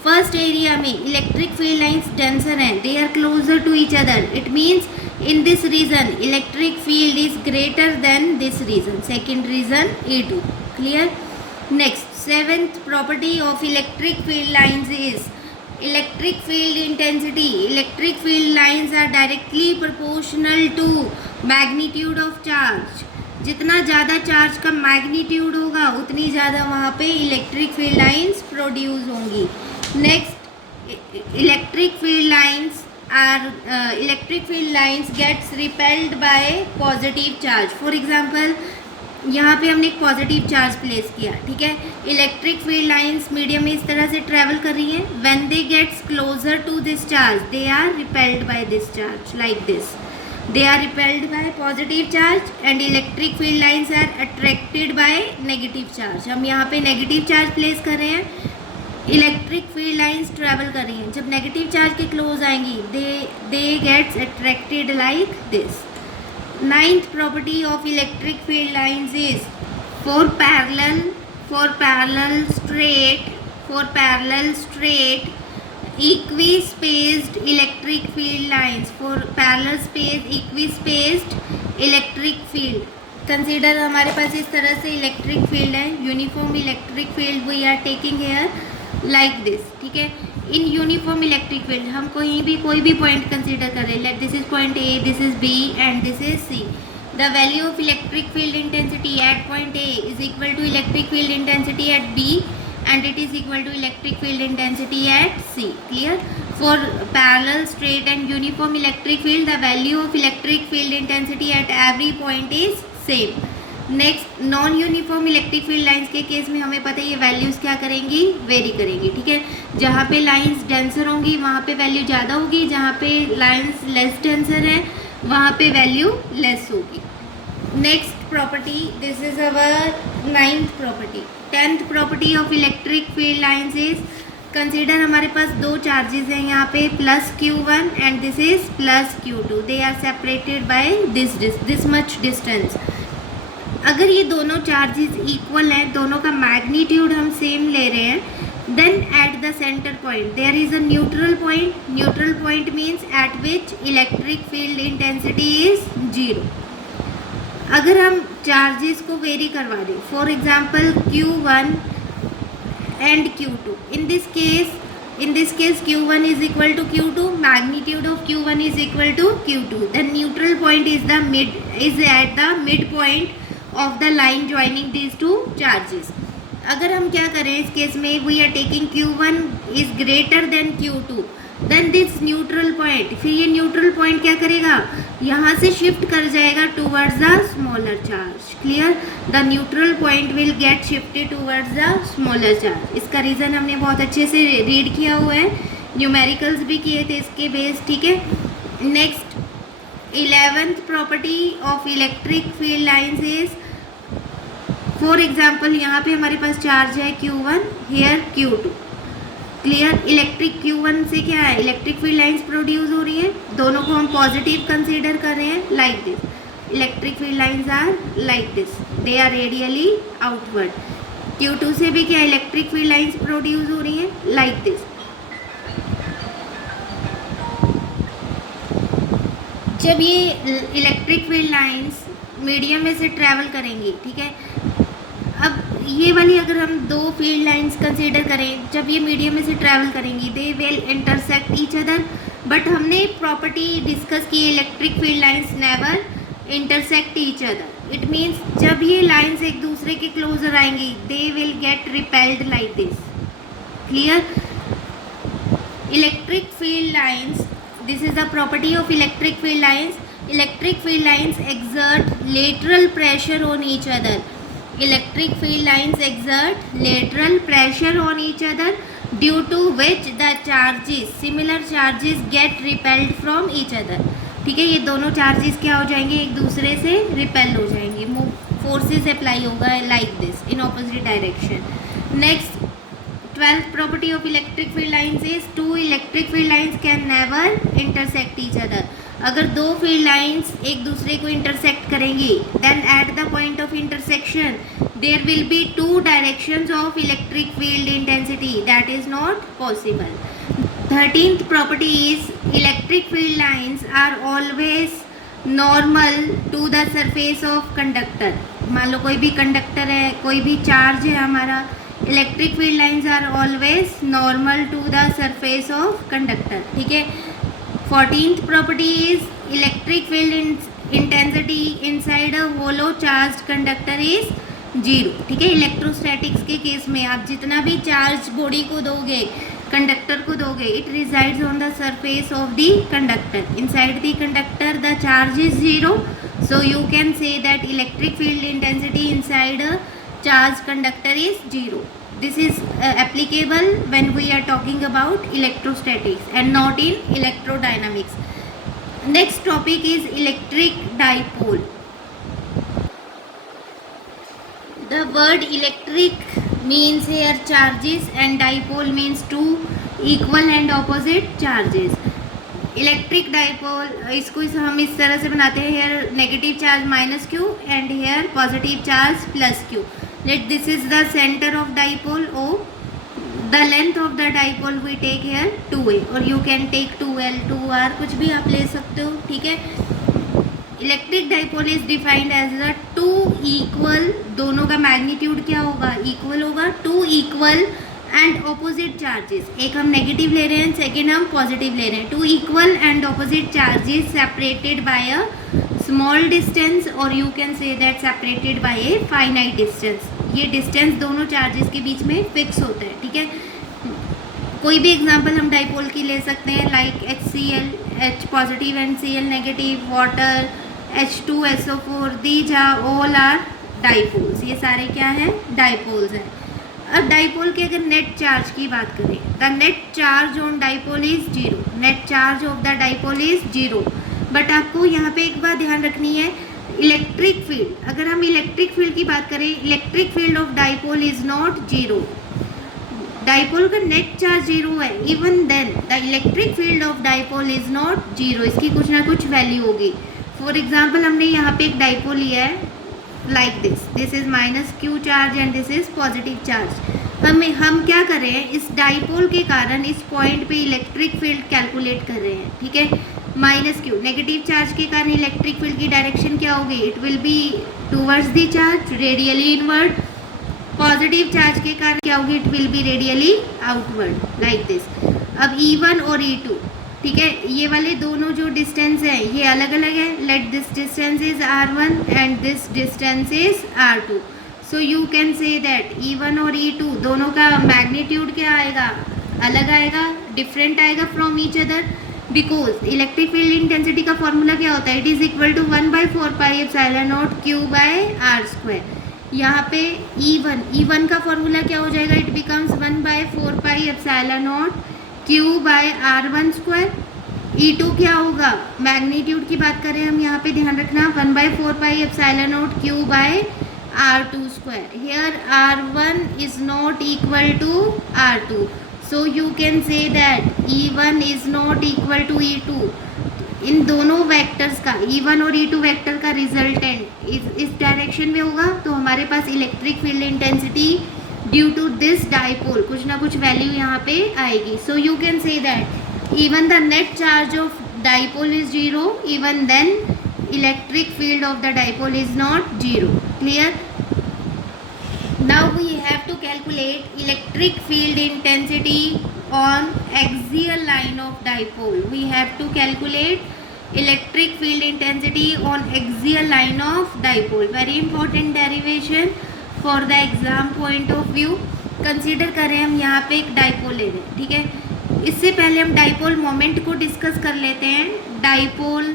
First area में इलेक्ट्रिक फील्ड लाइंस डेंसर हैं, they are closer to each other, it means in this region electric field is greater than this region, second region E2, clear। Next, seventh property of electric field lines is electric field intensity। electric field lines are directly proportional to magnitude of charge। जितना ज़्यादा charge का magnitude होगा उतनी ज़्यादा वहाँ पे electric field lines produce होंगी। Next, electric field lines gets repelled by positive charge। For example यहाँ पे हमने एक पॉजिटिव चार्ज प्लेस किया, ठीक है। इलेक्ट्रिक फील्ड लाइंस मीडियम में इस तरह से ट्रेवल कर रही हैं, when they gets closer to this charge they are repelled by this charge, like this, they are repelled by positive charge and electric field lines are attracted by negative charge. हम यहाँ पे negative charge place कर रहे हैं, electric field lines travel कर रही हैं, जब नेगेटिव चार्ज के क्लोज आएंगी they gets attracted like this. Ninth property of electric field lines is for parallel straight equispaced electric field lines, for parallel space equispaced electric field. Consider हमारे पास इस तरह से इलेक्ट्रिक फील्ड है, uniform electric field we are taking here like this, ठीक है। इन यूनिफॉर्म इलेक्ट्रिक फील्ड हम कहीं भी कोई भी पॉइंट कंसीडर करें, like this is point A, this is B and this is C. The value of electric field intensity at point A is equal to electric field intensity at B and it is equal to electric field intensity at C, clear. For parallel straight and uniform electric field the value of electric field intensity at every point is same. Next, non uniform electric field lines के case में हमें पता है ये values क्या करेंगी, very करेंगी, ठीक है। जहाँ पे लाइंस डेंसर होंगी वहाँ पे वैल्यू ज़्यादा होगी, जहाँ पे लाइंस लेस डेंसर है वहाँ पे वैल्यू लेस होगी। Next property, this is our ninth property. Tenth property of electric field lines is, consider हमारे पास दो चार्जेस हैं यहाँ पे, plus Q1 and this is plus Q2, they are separated by this much distance. अगर ये दोनों चार्जेस इक्वल हैं, दोनों का मैग्नीट्यूड हम सेम ले रहे हैं, then at the centre point there is a neutral point. Neutral point means at which electric field intensity is 0। अगर हम चार्जेस को वेरी करवा दें, for example Q1 and Q2, in this case Q1 is equal to Q2, magnitude of Q1 is equal to Q2, the neutral point is at the midpoint of the line joining these two charges। अगर हम क्या करें इस case में, we are taking Q1 is greater than Q2, then this neutral point, फिर ये neutral point क्या करेगा, यहाँ से शिफ्ट कर जाएगा towards the smaller charge, clear. The neutral point will get shifted towards the smaller charge. इसका रीज़न हमने बहुत अच्छे से रीड किया हुआ है, न्यूमेरिकल्स भी किए थे इसके बेस, ठीक है। Next, 11th property of electric field lines is, for example यहाँ पे हमारे पास चार्ज है Q1, hair Q2, clear. Electric Q1 से क्या है, इलेक्ट्रिक फील्ड लाइंस प्रोड्यूस हो रही है, दोनों को हम पॉजिटिव कंसीडर कर रहे हैं, like this. Electric field lines are like this, they are radially outward. Q2 से भी क्या इलेक्ट्रिक फील्ड लाइंस प्रोड्यूस हो रही हैं, लाइक दिस। जब ये इलेक्ट्रिक फील्ड लाइंस मीडियम में से ट्रैवल करेंगी, ठीक है। अब ये वाली अगर हम दो फील्ड लाइंस कंसीडर करें, जब ये मीडियम में से ट्रैवल करेंगी they will intersect each other, but हमने प्रॉपर्टी डिस्कस की electric field lines never intersect each other. It means जब ये लाइंस एक दूसरे के क्लोजर आएंगी they will get repelled like this, clear. Electric field lines, this is the property of electric field lines. Electric field lines exert lateral pressure on each other. Electric field lines exert lateral pressure on each other, due to which the charges, similar charges get repelled from each other. ठीक है, ये दोनों charges क्या हो जाएंगे, एक दूसरे से रिपेल हो जाएंगे, फोर्सेस अप्लाई होगा like this in opposite direction. Next 12th property of electric field lines is two electric field lines can never intersect each other. अगर दो फील्ड लाइंस एक दूसरे को इंटरसेक्ट करेंगी, then at the point of intersection there will be two directions of electric field intensity. That is not possible. 13th property is electric field lines are always normal to the surface of conductor. मान लो कोई भी conductor है, कोई भी charge है हमारा, electric field lines are always normal to the surface of conductor. ठीक है. 14th property is electric field intensity inside a hollow charge conductor is zero. ठीक है. इलेक्ट्रोस्टैटिक्स के केस में आप जितना भी चार्ज बॉडी को दोगे, कंडक्टर को दोगे, it resides on the surface of the conductor. Inside the conductor the charge is zero, so you can say that electric field intensity inside a charged conductor is zero. This is applicable when we are talking about electrostatics and not in electrodynamics. Next topic is electric dipole. The word electric means here charges and dipole means two equal and opposite charges. Electric dipole, इसको हम इस तरह से बनाते हैं, here negative charge minus Q and here positive charge plus Q. Let this is the centre of dipole O. The length of the dipole we take here 2a और you can take 2l 2r, कुछ भी आप ले सकते हो. ठीक है. Electric dipole is defined as the two equal, दोनों का मैग्नीट्यूड क्या होगा, इक्वल होगा, two equal and opposite charges. एक हम नेगेटिव ले रहे हैं, सेकेंड हम पॉजिटिव ले रहे हैं. Two equal and opposite charges separated by a small distance और you can say that separated by a finite distance. ये डिस्टेंस दोनों चार्जेस के बीच में फिक्स होता है. ठीक है. कोई भी एग्जांपल हम डाइपोल की ले सकते हैं, like HCl, H positive and Cl negative, water, H2SO4, these are all are dipoles. ये सारे क्या हैं, डाइपोल्स हैं. अब डाइपोल के अगर नेट चार्ज की बात करें, the net charge on dipole is zero. Net charge of the dipole is zero. But आपको यहाँ पे एक बात ध्यान रखनी है, इलेक्ट्रिक फील्ड, अगर हम इलेक्ट्रिक फील्ड की बात करें, electric field of dipole is not zero. Dipole का नेट चार्ज जीरो है, even then the electric field of dipole is not zero. इसकी कुछ ना कुछ वैल्यू होगी. फॉर एग्जाम्पल हमने यहाँ पे एक डाइपोल लिया है like this is minus q charge and this is positive charge. हम क्या कर रहे हैं, इस डाइपोल के कारण इस पॉइंट पे इलेक्ट्रिक फील्ड कैलकुलेट कर रहे हैं. ठीक है. माइनस क्यू, नेगेटिव चार्ज के कारण इलेक्ट्रिक फील्ड की डायरेक्शन क्या होगी, it will be towards the charge, radially inward. Positive charge के कारण क्या होगी, it will B radially outward like this. अब E1 और E2, ठीक है, ये वाले दोनों जो डिस्टेंस है ये अलग अलग है. Let this distance is R1 and this distance is R2. So you can say that E1 और E2 दोनों का मैग्नीट्यूड क्या आएगा, अलग आएगा, डिफरेंट आएगा from each other, because electric field intensity का फॉर्मूला क्या होता है, it is equal to 1/4πε0 Q/r². यहाँ पे E1 का फॉर्मूला क्या हो जाएगा, इट बिकम्स 1/4πε0 Q/r1². E2 क्या होगा, मैग्नीट्यूड की बात करें हम यहाँ पे ध्यान रखना, 1/4πε0 Q/r2². Here R1 is not equal to R2, so you can say that E1 is not equal to E2. इन दोनों वेक्टर्स का, E1 और E2 वेक्टर का रिजल्टेंट इस डायरेक्शन में होगा, तो हमारे पास electric field intensity due to this dipole कुछ ना कुछ वैल्यू यहाँ पे आएगी. So you can say that even the net charge of dipole is zero, even then electric field of the dipole is not zero. Clear. Now we have to calculate electric field intensity on axial line of dipole. We have to calculate electric field intensity on axial line of dipole. Very important derivation for the exam point of view. Consider करें हम यहाँ पे एक dipole ले रहे हैं. ठीक है. इससे पहले हम डाइपोल मोमेंट को डिस्कस कर लेते हैं। डाइपोल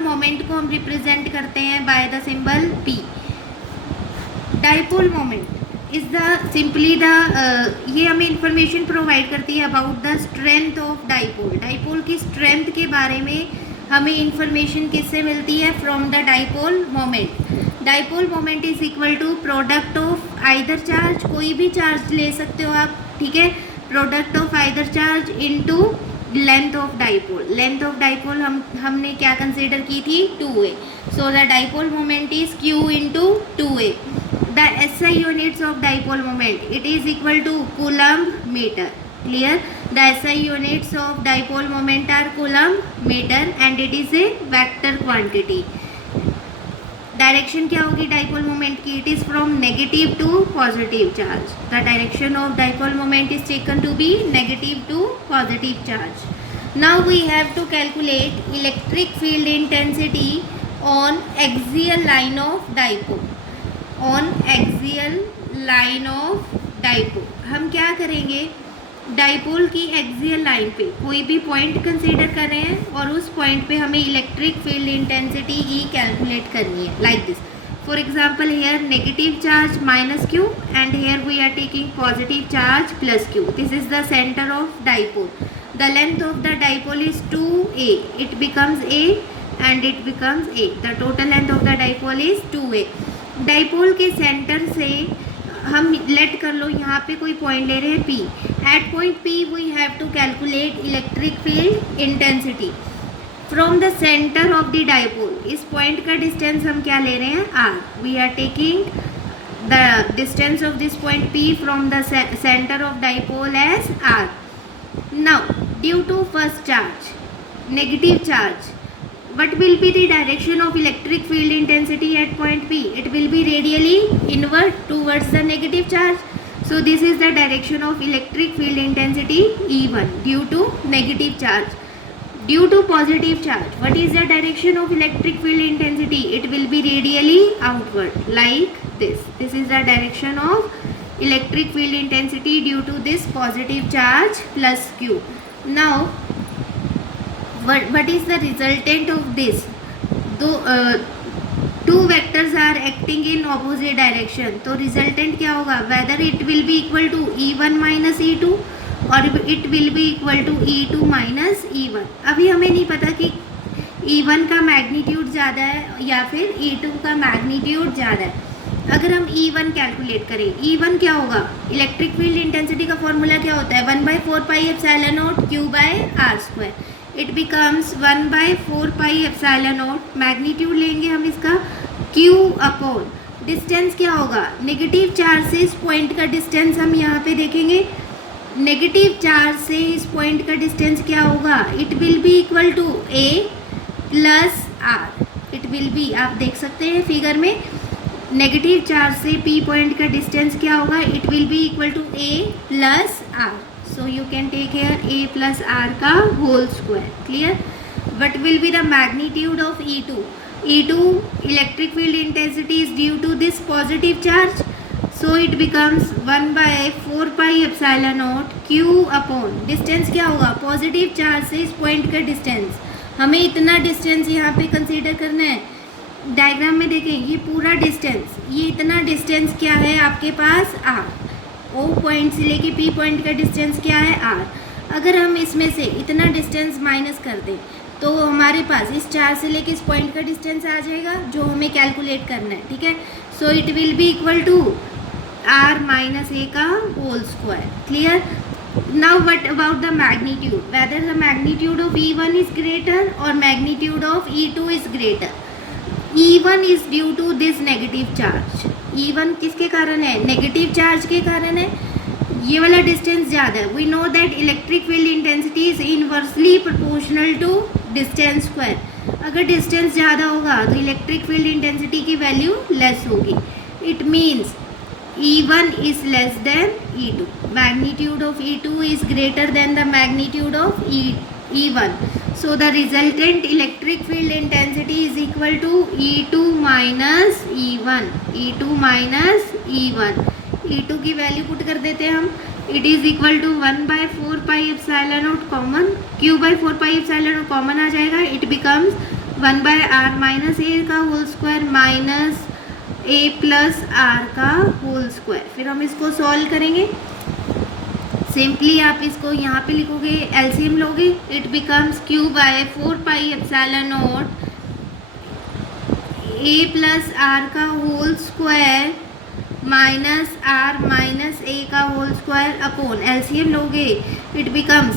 मोमेंट को हम रिप्रेजेंट करते हैं by the symbol P। Dipole moment is the simply the ये हमें इंफॉर्मेशन प्रोवाइड करती है about the strength of dipole. Dipole की स्ट्रेंथ के बारे में हमें इंफॉर्मेशन किससे मिलती है? From the dipole moment. Dipole moment is equal to product of either charge, कोई भी चार्ज ले सकते हो आप, ठीक है, product of either charge into length of dipole. Length of dipole हमने क्या कंसीडर की थी? 2a। So the dipole moment is q into 2a। The SI units of dipole moment, it is equal to coulomb metre. Clear? The SI units of dipole moment are coulomb meter and it is a vector quantity। Direction क्या होगी dipole moment की? It is from negative to positive charge. The direction of dipole moment is taken to be negative to positive charge. Now we have to calculate electric field intensity on axial line of dipole. On axial line of dipole हम क्या करेंगे? Dipole की axial line पे कोई भी point consider कर रहे हैं और उस पॉइंट पे हमें electric field intensity E calculate करनी है, like this. For example here negative charge -q and here we are taking positive charge +q। This is the centre of dipole. The length of the dipole is 2a। It becomes a and it becomes a। The total length of the dipole is 2a। Dipole के centre से हम late कर लो यहाँ पे कोई point ले रहे हैं P। At point P we have to calculate electric field intensity from the centre of the dipole. इस पॉइंट का डिस्टेंस हम क्या ले रहे हैं? R। We are taking the distance of this point P from the centre of dipole as R। Now due to first charge, negative charge, what will be the direction of electric field intensity at point P? It will be radially inward towards the negative charge. So this is the direction of electric field intensity E1 due to negative charge. Due to positive charge, what is the direction of electric field intensity? It will be radially outward, like this. This is the direction of electric field intensity due to this positive charge plus Q. Now what is the resultant of this? Two vectors are acting in opposite direction, तो resultant क्या होगा? whether it will be equal to E1 minus E2 और it will be equal to E2 minus E1। अभी हमें नहीं पता कि E1 का मैग्नीट्यूड ज़्यादा है या फिर E2 का मैग्नीट्यूड ज़्यादा है। अगर हम E1 कैलकुलेट करें, E1 क्या होगा? इलेक्ट्रिक फील्ड इंटेंसिटी का फॉर्मूला क्या होता है? 1/4 pi epsilon not Q/r²। It becomes 1/4 pi epsilon not. Magnitude लेंगे हम इसका Q अपॉन डिस्टेंस क्या होगा? नेगेटिव चार्ज से इस पॉइंट का डिस्टेंस हम यहाँ पे देखेंगे। नेगेटिव चार्ज से इस पॉइंट का डिस्टेंस क्या होगा? It will be equal to a plus r। It will be, आप देख सकते हैं फिगर में, नेगेटिव चार्ज से P पॉइंट का डिस्टेंस क्या होगा? It will be equal to a plus r। So you can take here a plus r का whole square। Clear? What will be the magnitude of E2? E2 electric field intensity is due to this positive charge, so it becomes 1/4 pi epsilon naught Q upon distance क्या होगा? Positive charge से इस point का distance, हमें इतना distance यहाँ पे consider करना है। डायग्राम में देखें, ये पूरा डिस्टेंस, ये इतना डिस्टेंस क्या है आपके पास? R। O पॉइंट से लेके P पॉइंट का डिस्टेंस क्या है? R। अगर हम इसमें से इतना डिस्टेंस माइनस कर दें तो हमारे पास इस चार्ज से लेके इस पॉइंट का डिस्टेंस आ जाएगा जो हमें कैलकुलेट करना है, ठीक है। So it will be equal to R minus a का whole square. Clear? Now what about the magnitude? Whether the magnitude of E1 is greater और magnitude of E2 is greater. E1 is due to this negative charge. E1 किसके कारण है? Negative charge के कारण है। ये वाला डिस्टेंस ज़्यादा है। We know that electric field intensity is inversely proportional to distance square. अगर डिस्टेंस ज़्यादा होगा तो इलेक्ट्रिक फील्ड इंटेंसिटी की वैल्यू लेस होगी। It means E1 is less than E2. Magnitude of E2 is greater than the magnitude of E1. So the resultant electric field intensity is equal to E2 minus E1. E2 minus E1. E2 की value put कर देते हैं हम। It is equal to 1/4πε0 common, q/4πε0 common आ जाएगा, it becomes 1/r minus a का whole square minus a plus r का whole square. फिर हम इसको सॉल्व करेंगे। सिंपली आप इसको यहाँ पे लिखोगे, एलसीएम लोगे, it becomes q/4πε0 a plus r का whole square minus r minus a का होल स्क्वायर अपॉन, एलसीएम लोगे, it becomes,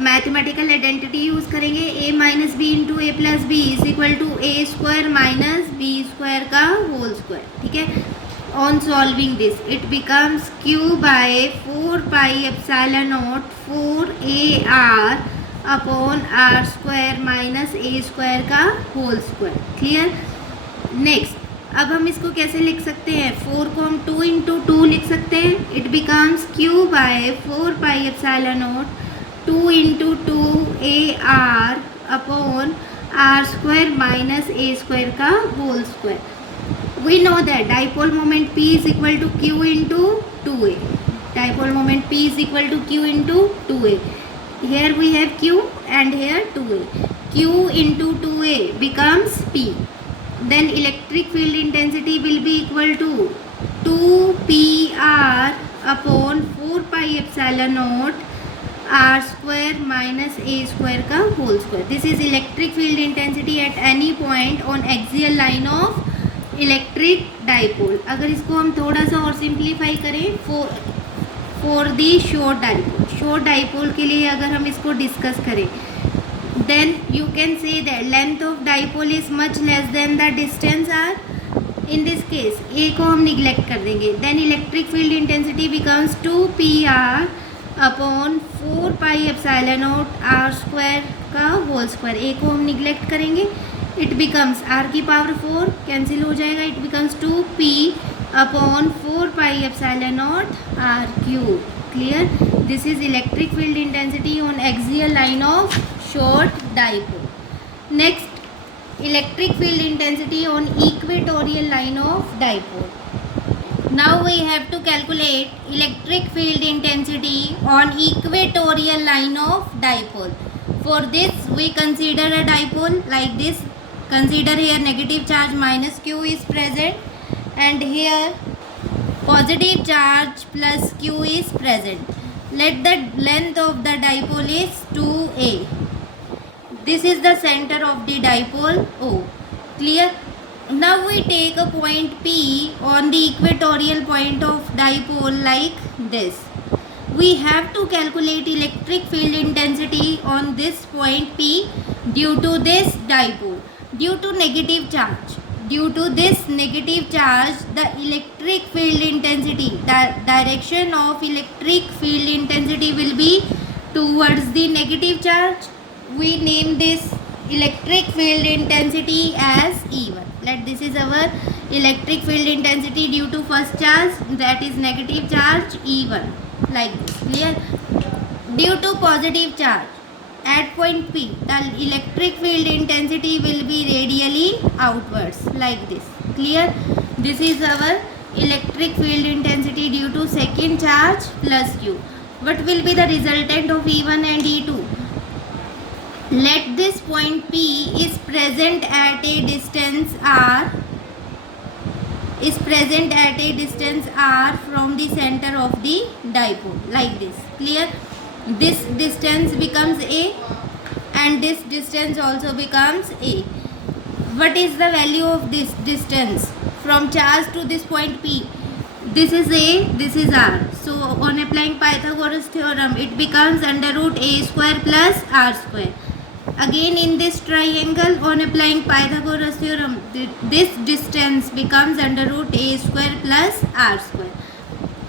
mathematical identity use करेंगे, a minus b into a plus b is equal to a square minus b square का whole square. ठीक है, on solving this it becomes q/4πε0 4ar upon are square minus a square का whole square. Clear. Next, अब हम इसको कैसे लिख सकते हैं, 4 को हम 2 इंटू 2 लिख सकते हैं, it becomes q/4πε0 2 into 2ar upon are square minus a square का whole square. We know that dipole moment P is equal to Q into 2A. Dipole moment P is equal to Q into 2A. Here we have Q and here 2A. Q into 2A becomes P. Then electric field intensity will be equal to 2PR upon 4πε0 r square minus a square का whole square. This is electric field intensity at any point on axial line of electric dipole. अगर इसको हम थोड़ा सा और simplify करें, for the short dipole, short dipole के लिए अगर हम इसको डिस्कस करें, then you can say that length of dipole is much less than the distance R. In this case A को हम निगलेक्ट कर देंगे, then electric field intensity becomes 2PR upon 4πε0 R square का होल स्क्वायर। ए को हम neglect करेंगे, it becomes R की power 4 cancel हो जाएगा, it becomes 2p upon 4πε0 R cube. Clear. This is electric field intensity on axial line of short dipole. Next, electric field intensity on equatorial line of dipole. Now we have to calculate electric field intensity on equatorial line of dipole. For this we consider a dipole like this. Consider here negative charge minus q is present and here positive charge plus q is present. Let the length of the dipole is 2a. This is the center of the dipole O. Clear? Now we take a point P on the equatorial point of dipole like this. We have to calculate electric field intensity on this point P due to this dipole. Due to negative charge, due to this negative charge, the electric field intensity, the direction of electric field intensity will be towards the negative charge. We name this electric field intensity as E1. Let this is our electric field intensity due to first charge, that is negative charge E1, like this. Clear? Due to positive charge at point P, the electric field intensity will be radially outwards like this. Clear? This is our electric field intensity due to second charge plus Q. What will be the resultant of E1 and E2? Let this point P is present at a distance r, is present at a distance r from the center of the dipole like this. Clear? This distance becomes a and this distance also becomes a. What is the value of this distance from charge to this point P? This is a, this is r. So on applying Pythagoras theorem, it becomes under root a square plus r square. Again in this triangle, on applying Pythagoras theorem, this distance becomes under root a square plus r square.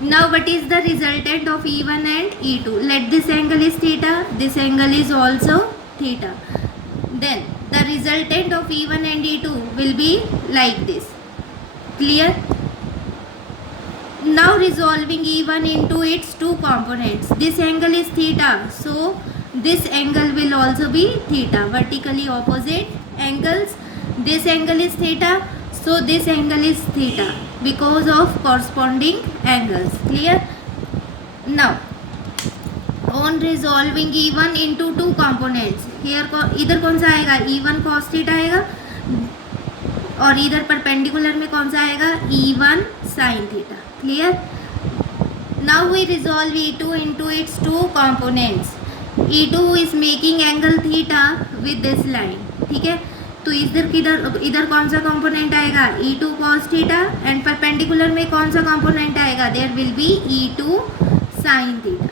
Now what is the resultant of E1 and E2? Let this angle is theta, this angle is also theta. Then the resultant of E1 and E2 will be like this. Clear? Now resolving E1 into its two components. This angle is theta, so this angle will also be theta. Vertically opposite angles. This angle is theta, so this angle is theta because of corresponding angles. Clear? Now on resolving E1 into two components, here इधर कौन सा आएगा E1 cos theta आएगा, और इधर perpendicular में कौन सा आएगा E1 sin theta. Clear. Now we resolve E2 into its two components. E2 is making angle theta with this line. ठीक है, तो इधर कौन सा कंपोनेंट आएगा E2 cos theta, and perpendicular में कौन सा कंपोनेंट आएगा, there will be E2 sin theta.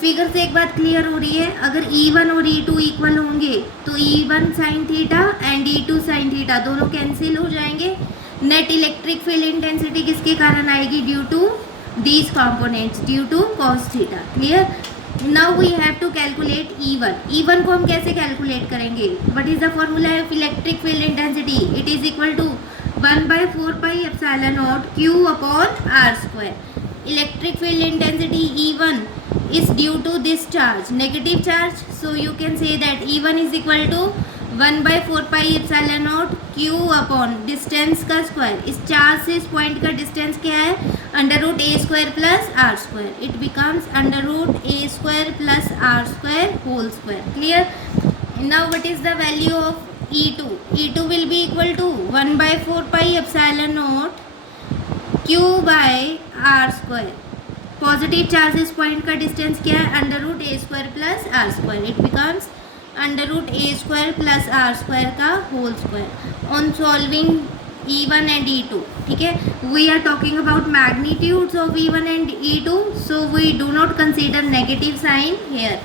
Figure से एक बात क्लियर हो रही है, अगर E1 और E2 इक्वल होंगे तो E1 sin theta and E2 sin theta दोनों कैंसिल हो जाएंगे. नेट इलेक्ट्रिक फील्ड इंटेंसिटी किसके कारण आएगी, due to these components, due to cos theta. Clear. Now we have to calculate E1 को हम कैसे कैलकुलेट करेंगे, what is the formula of electric field intensity, it is equal to 1/4πε0 Q upon are square. Electric field intensity E1 is due to this charge, negative charge, so you can say that E1 is equal to 1/4πε0 Q upon distance का square. इस charge से इस point का distance क्या है, √a² plus r square. It becomes √a² plus r square whole square. Clear. Now what is the value of E2, E2 will be equal to 1/4πε0 Q by r square. Positive charge इस point का distance क्या है, √a² plus r square. It becomes √a² plus r square का whole square. On solving E1 and E2. ठीक है, we are talking about magnitudes of E1 and E2, so we do not consider negative sign here.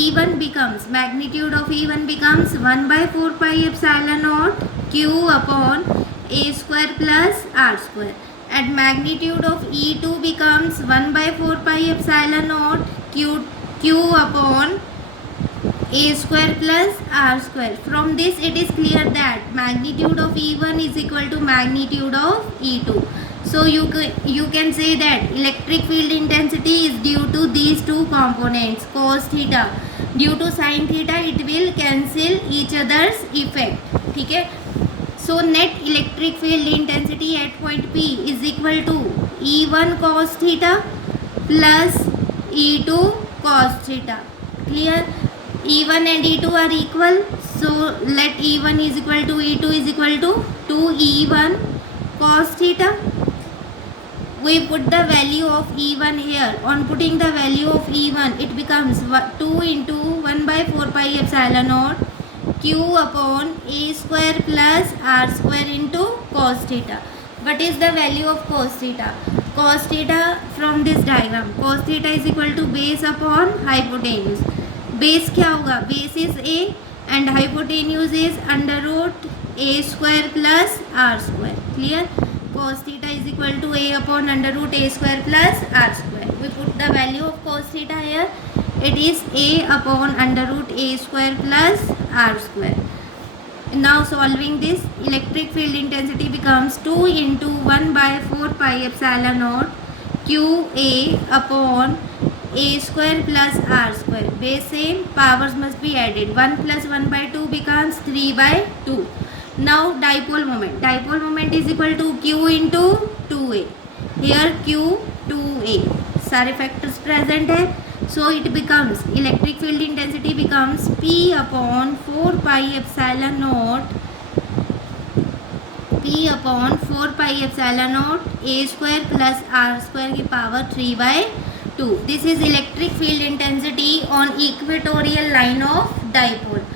E1 becomes, magnitude of E1 becomes 1/4πε0 Q upon a² plus r square. And magnitude of E2 becomes 1/4πε0 Q upon a² plus r square. From this it is clear that magnitude of E1 is equal to magnitude of E2. So you can say that electric field intensity is due to these two components, cos theta. Due to sin theta it will cancel each other's effect. ठीक है. So net electric field intensity at point P is equal to E1 cos theta plus E2 cos theta. Clear. E1 and E2 are equal, so let E1 is equal to E2 is equal to 2E1 cos theta. We put the value of E1 here. On putting the value of E1, it becomes 2 into 1/4πε0 Q upon a² plus r square into cos theta. What is the value of cos theta? Cos theta from this diagram, cos theta is equal to base upon hypotenuse. Base क्या होगा, base is a and hypotenuse is √a² plus r square. Clear. Cos theta is equal to a upon √a² plus r square. We put the value of cos theta here. It is a upon √a² plus r square. Now solving this, electric field intensity becomes 2 into 1/4πε0 Qa upon a² plus r square. Base same, powers must be added. 1 plus 1/2 becomes 3/2. Now dipole moment. Dipole moment is equal to Q into 2a. Here Q 2a. सारे factors present है. So it becomes, electric field intensity becomes P upon 4πε0 a² plus r square की power 3/2. This is electric field intensity on equatorial line of dipole.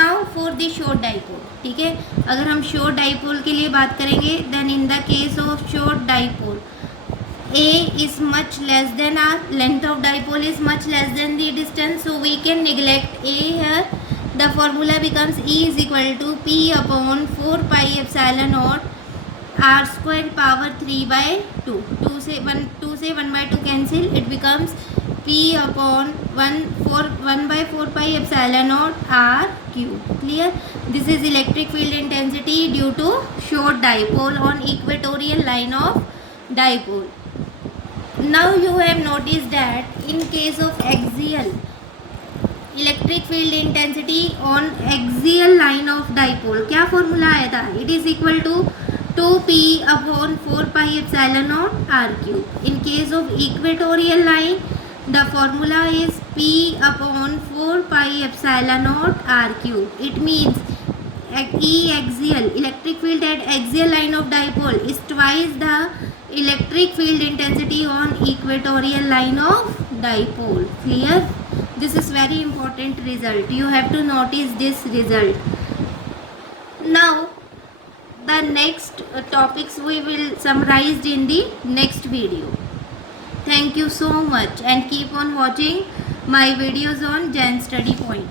Now for the short dipole. ठीक है, अगर हम short dipole के लिए बात करेंगे, then in the case of short dipole, A is much less than R, length of dipole is much less than the distance, so we can neglect A here. The formula becomes E is equal to P upon 4πε0 r square power 3/2. 2 से 1/2 cancel, it becomes P upon 1/4πε0 r cube. Clear. This is electric field intensity due to short dipole on equatorial line of dipole. Now you have noticed that in case of axial, electric field intensity on axial line of dipole, क्या formula आया था, it is equal to 2p upon 4πε0 r cube. In case of equatorial line, The formula is P upon 4 pi epsilon naught r cube. It means E axial, electric field at axial line of dipole is twice the electric field intensity on equatorial line of dipole. Clear? This is very important result. You have to notice this result. Now the next topics we will summarize in the next video. Thank you so much and keep on watching my videos on Gen Study Point.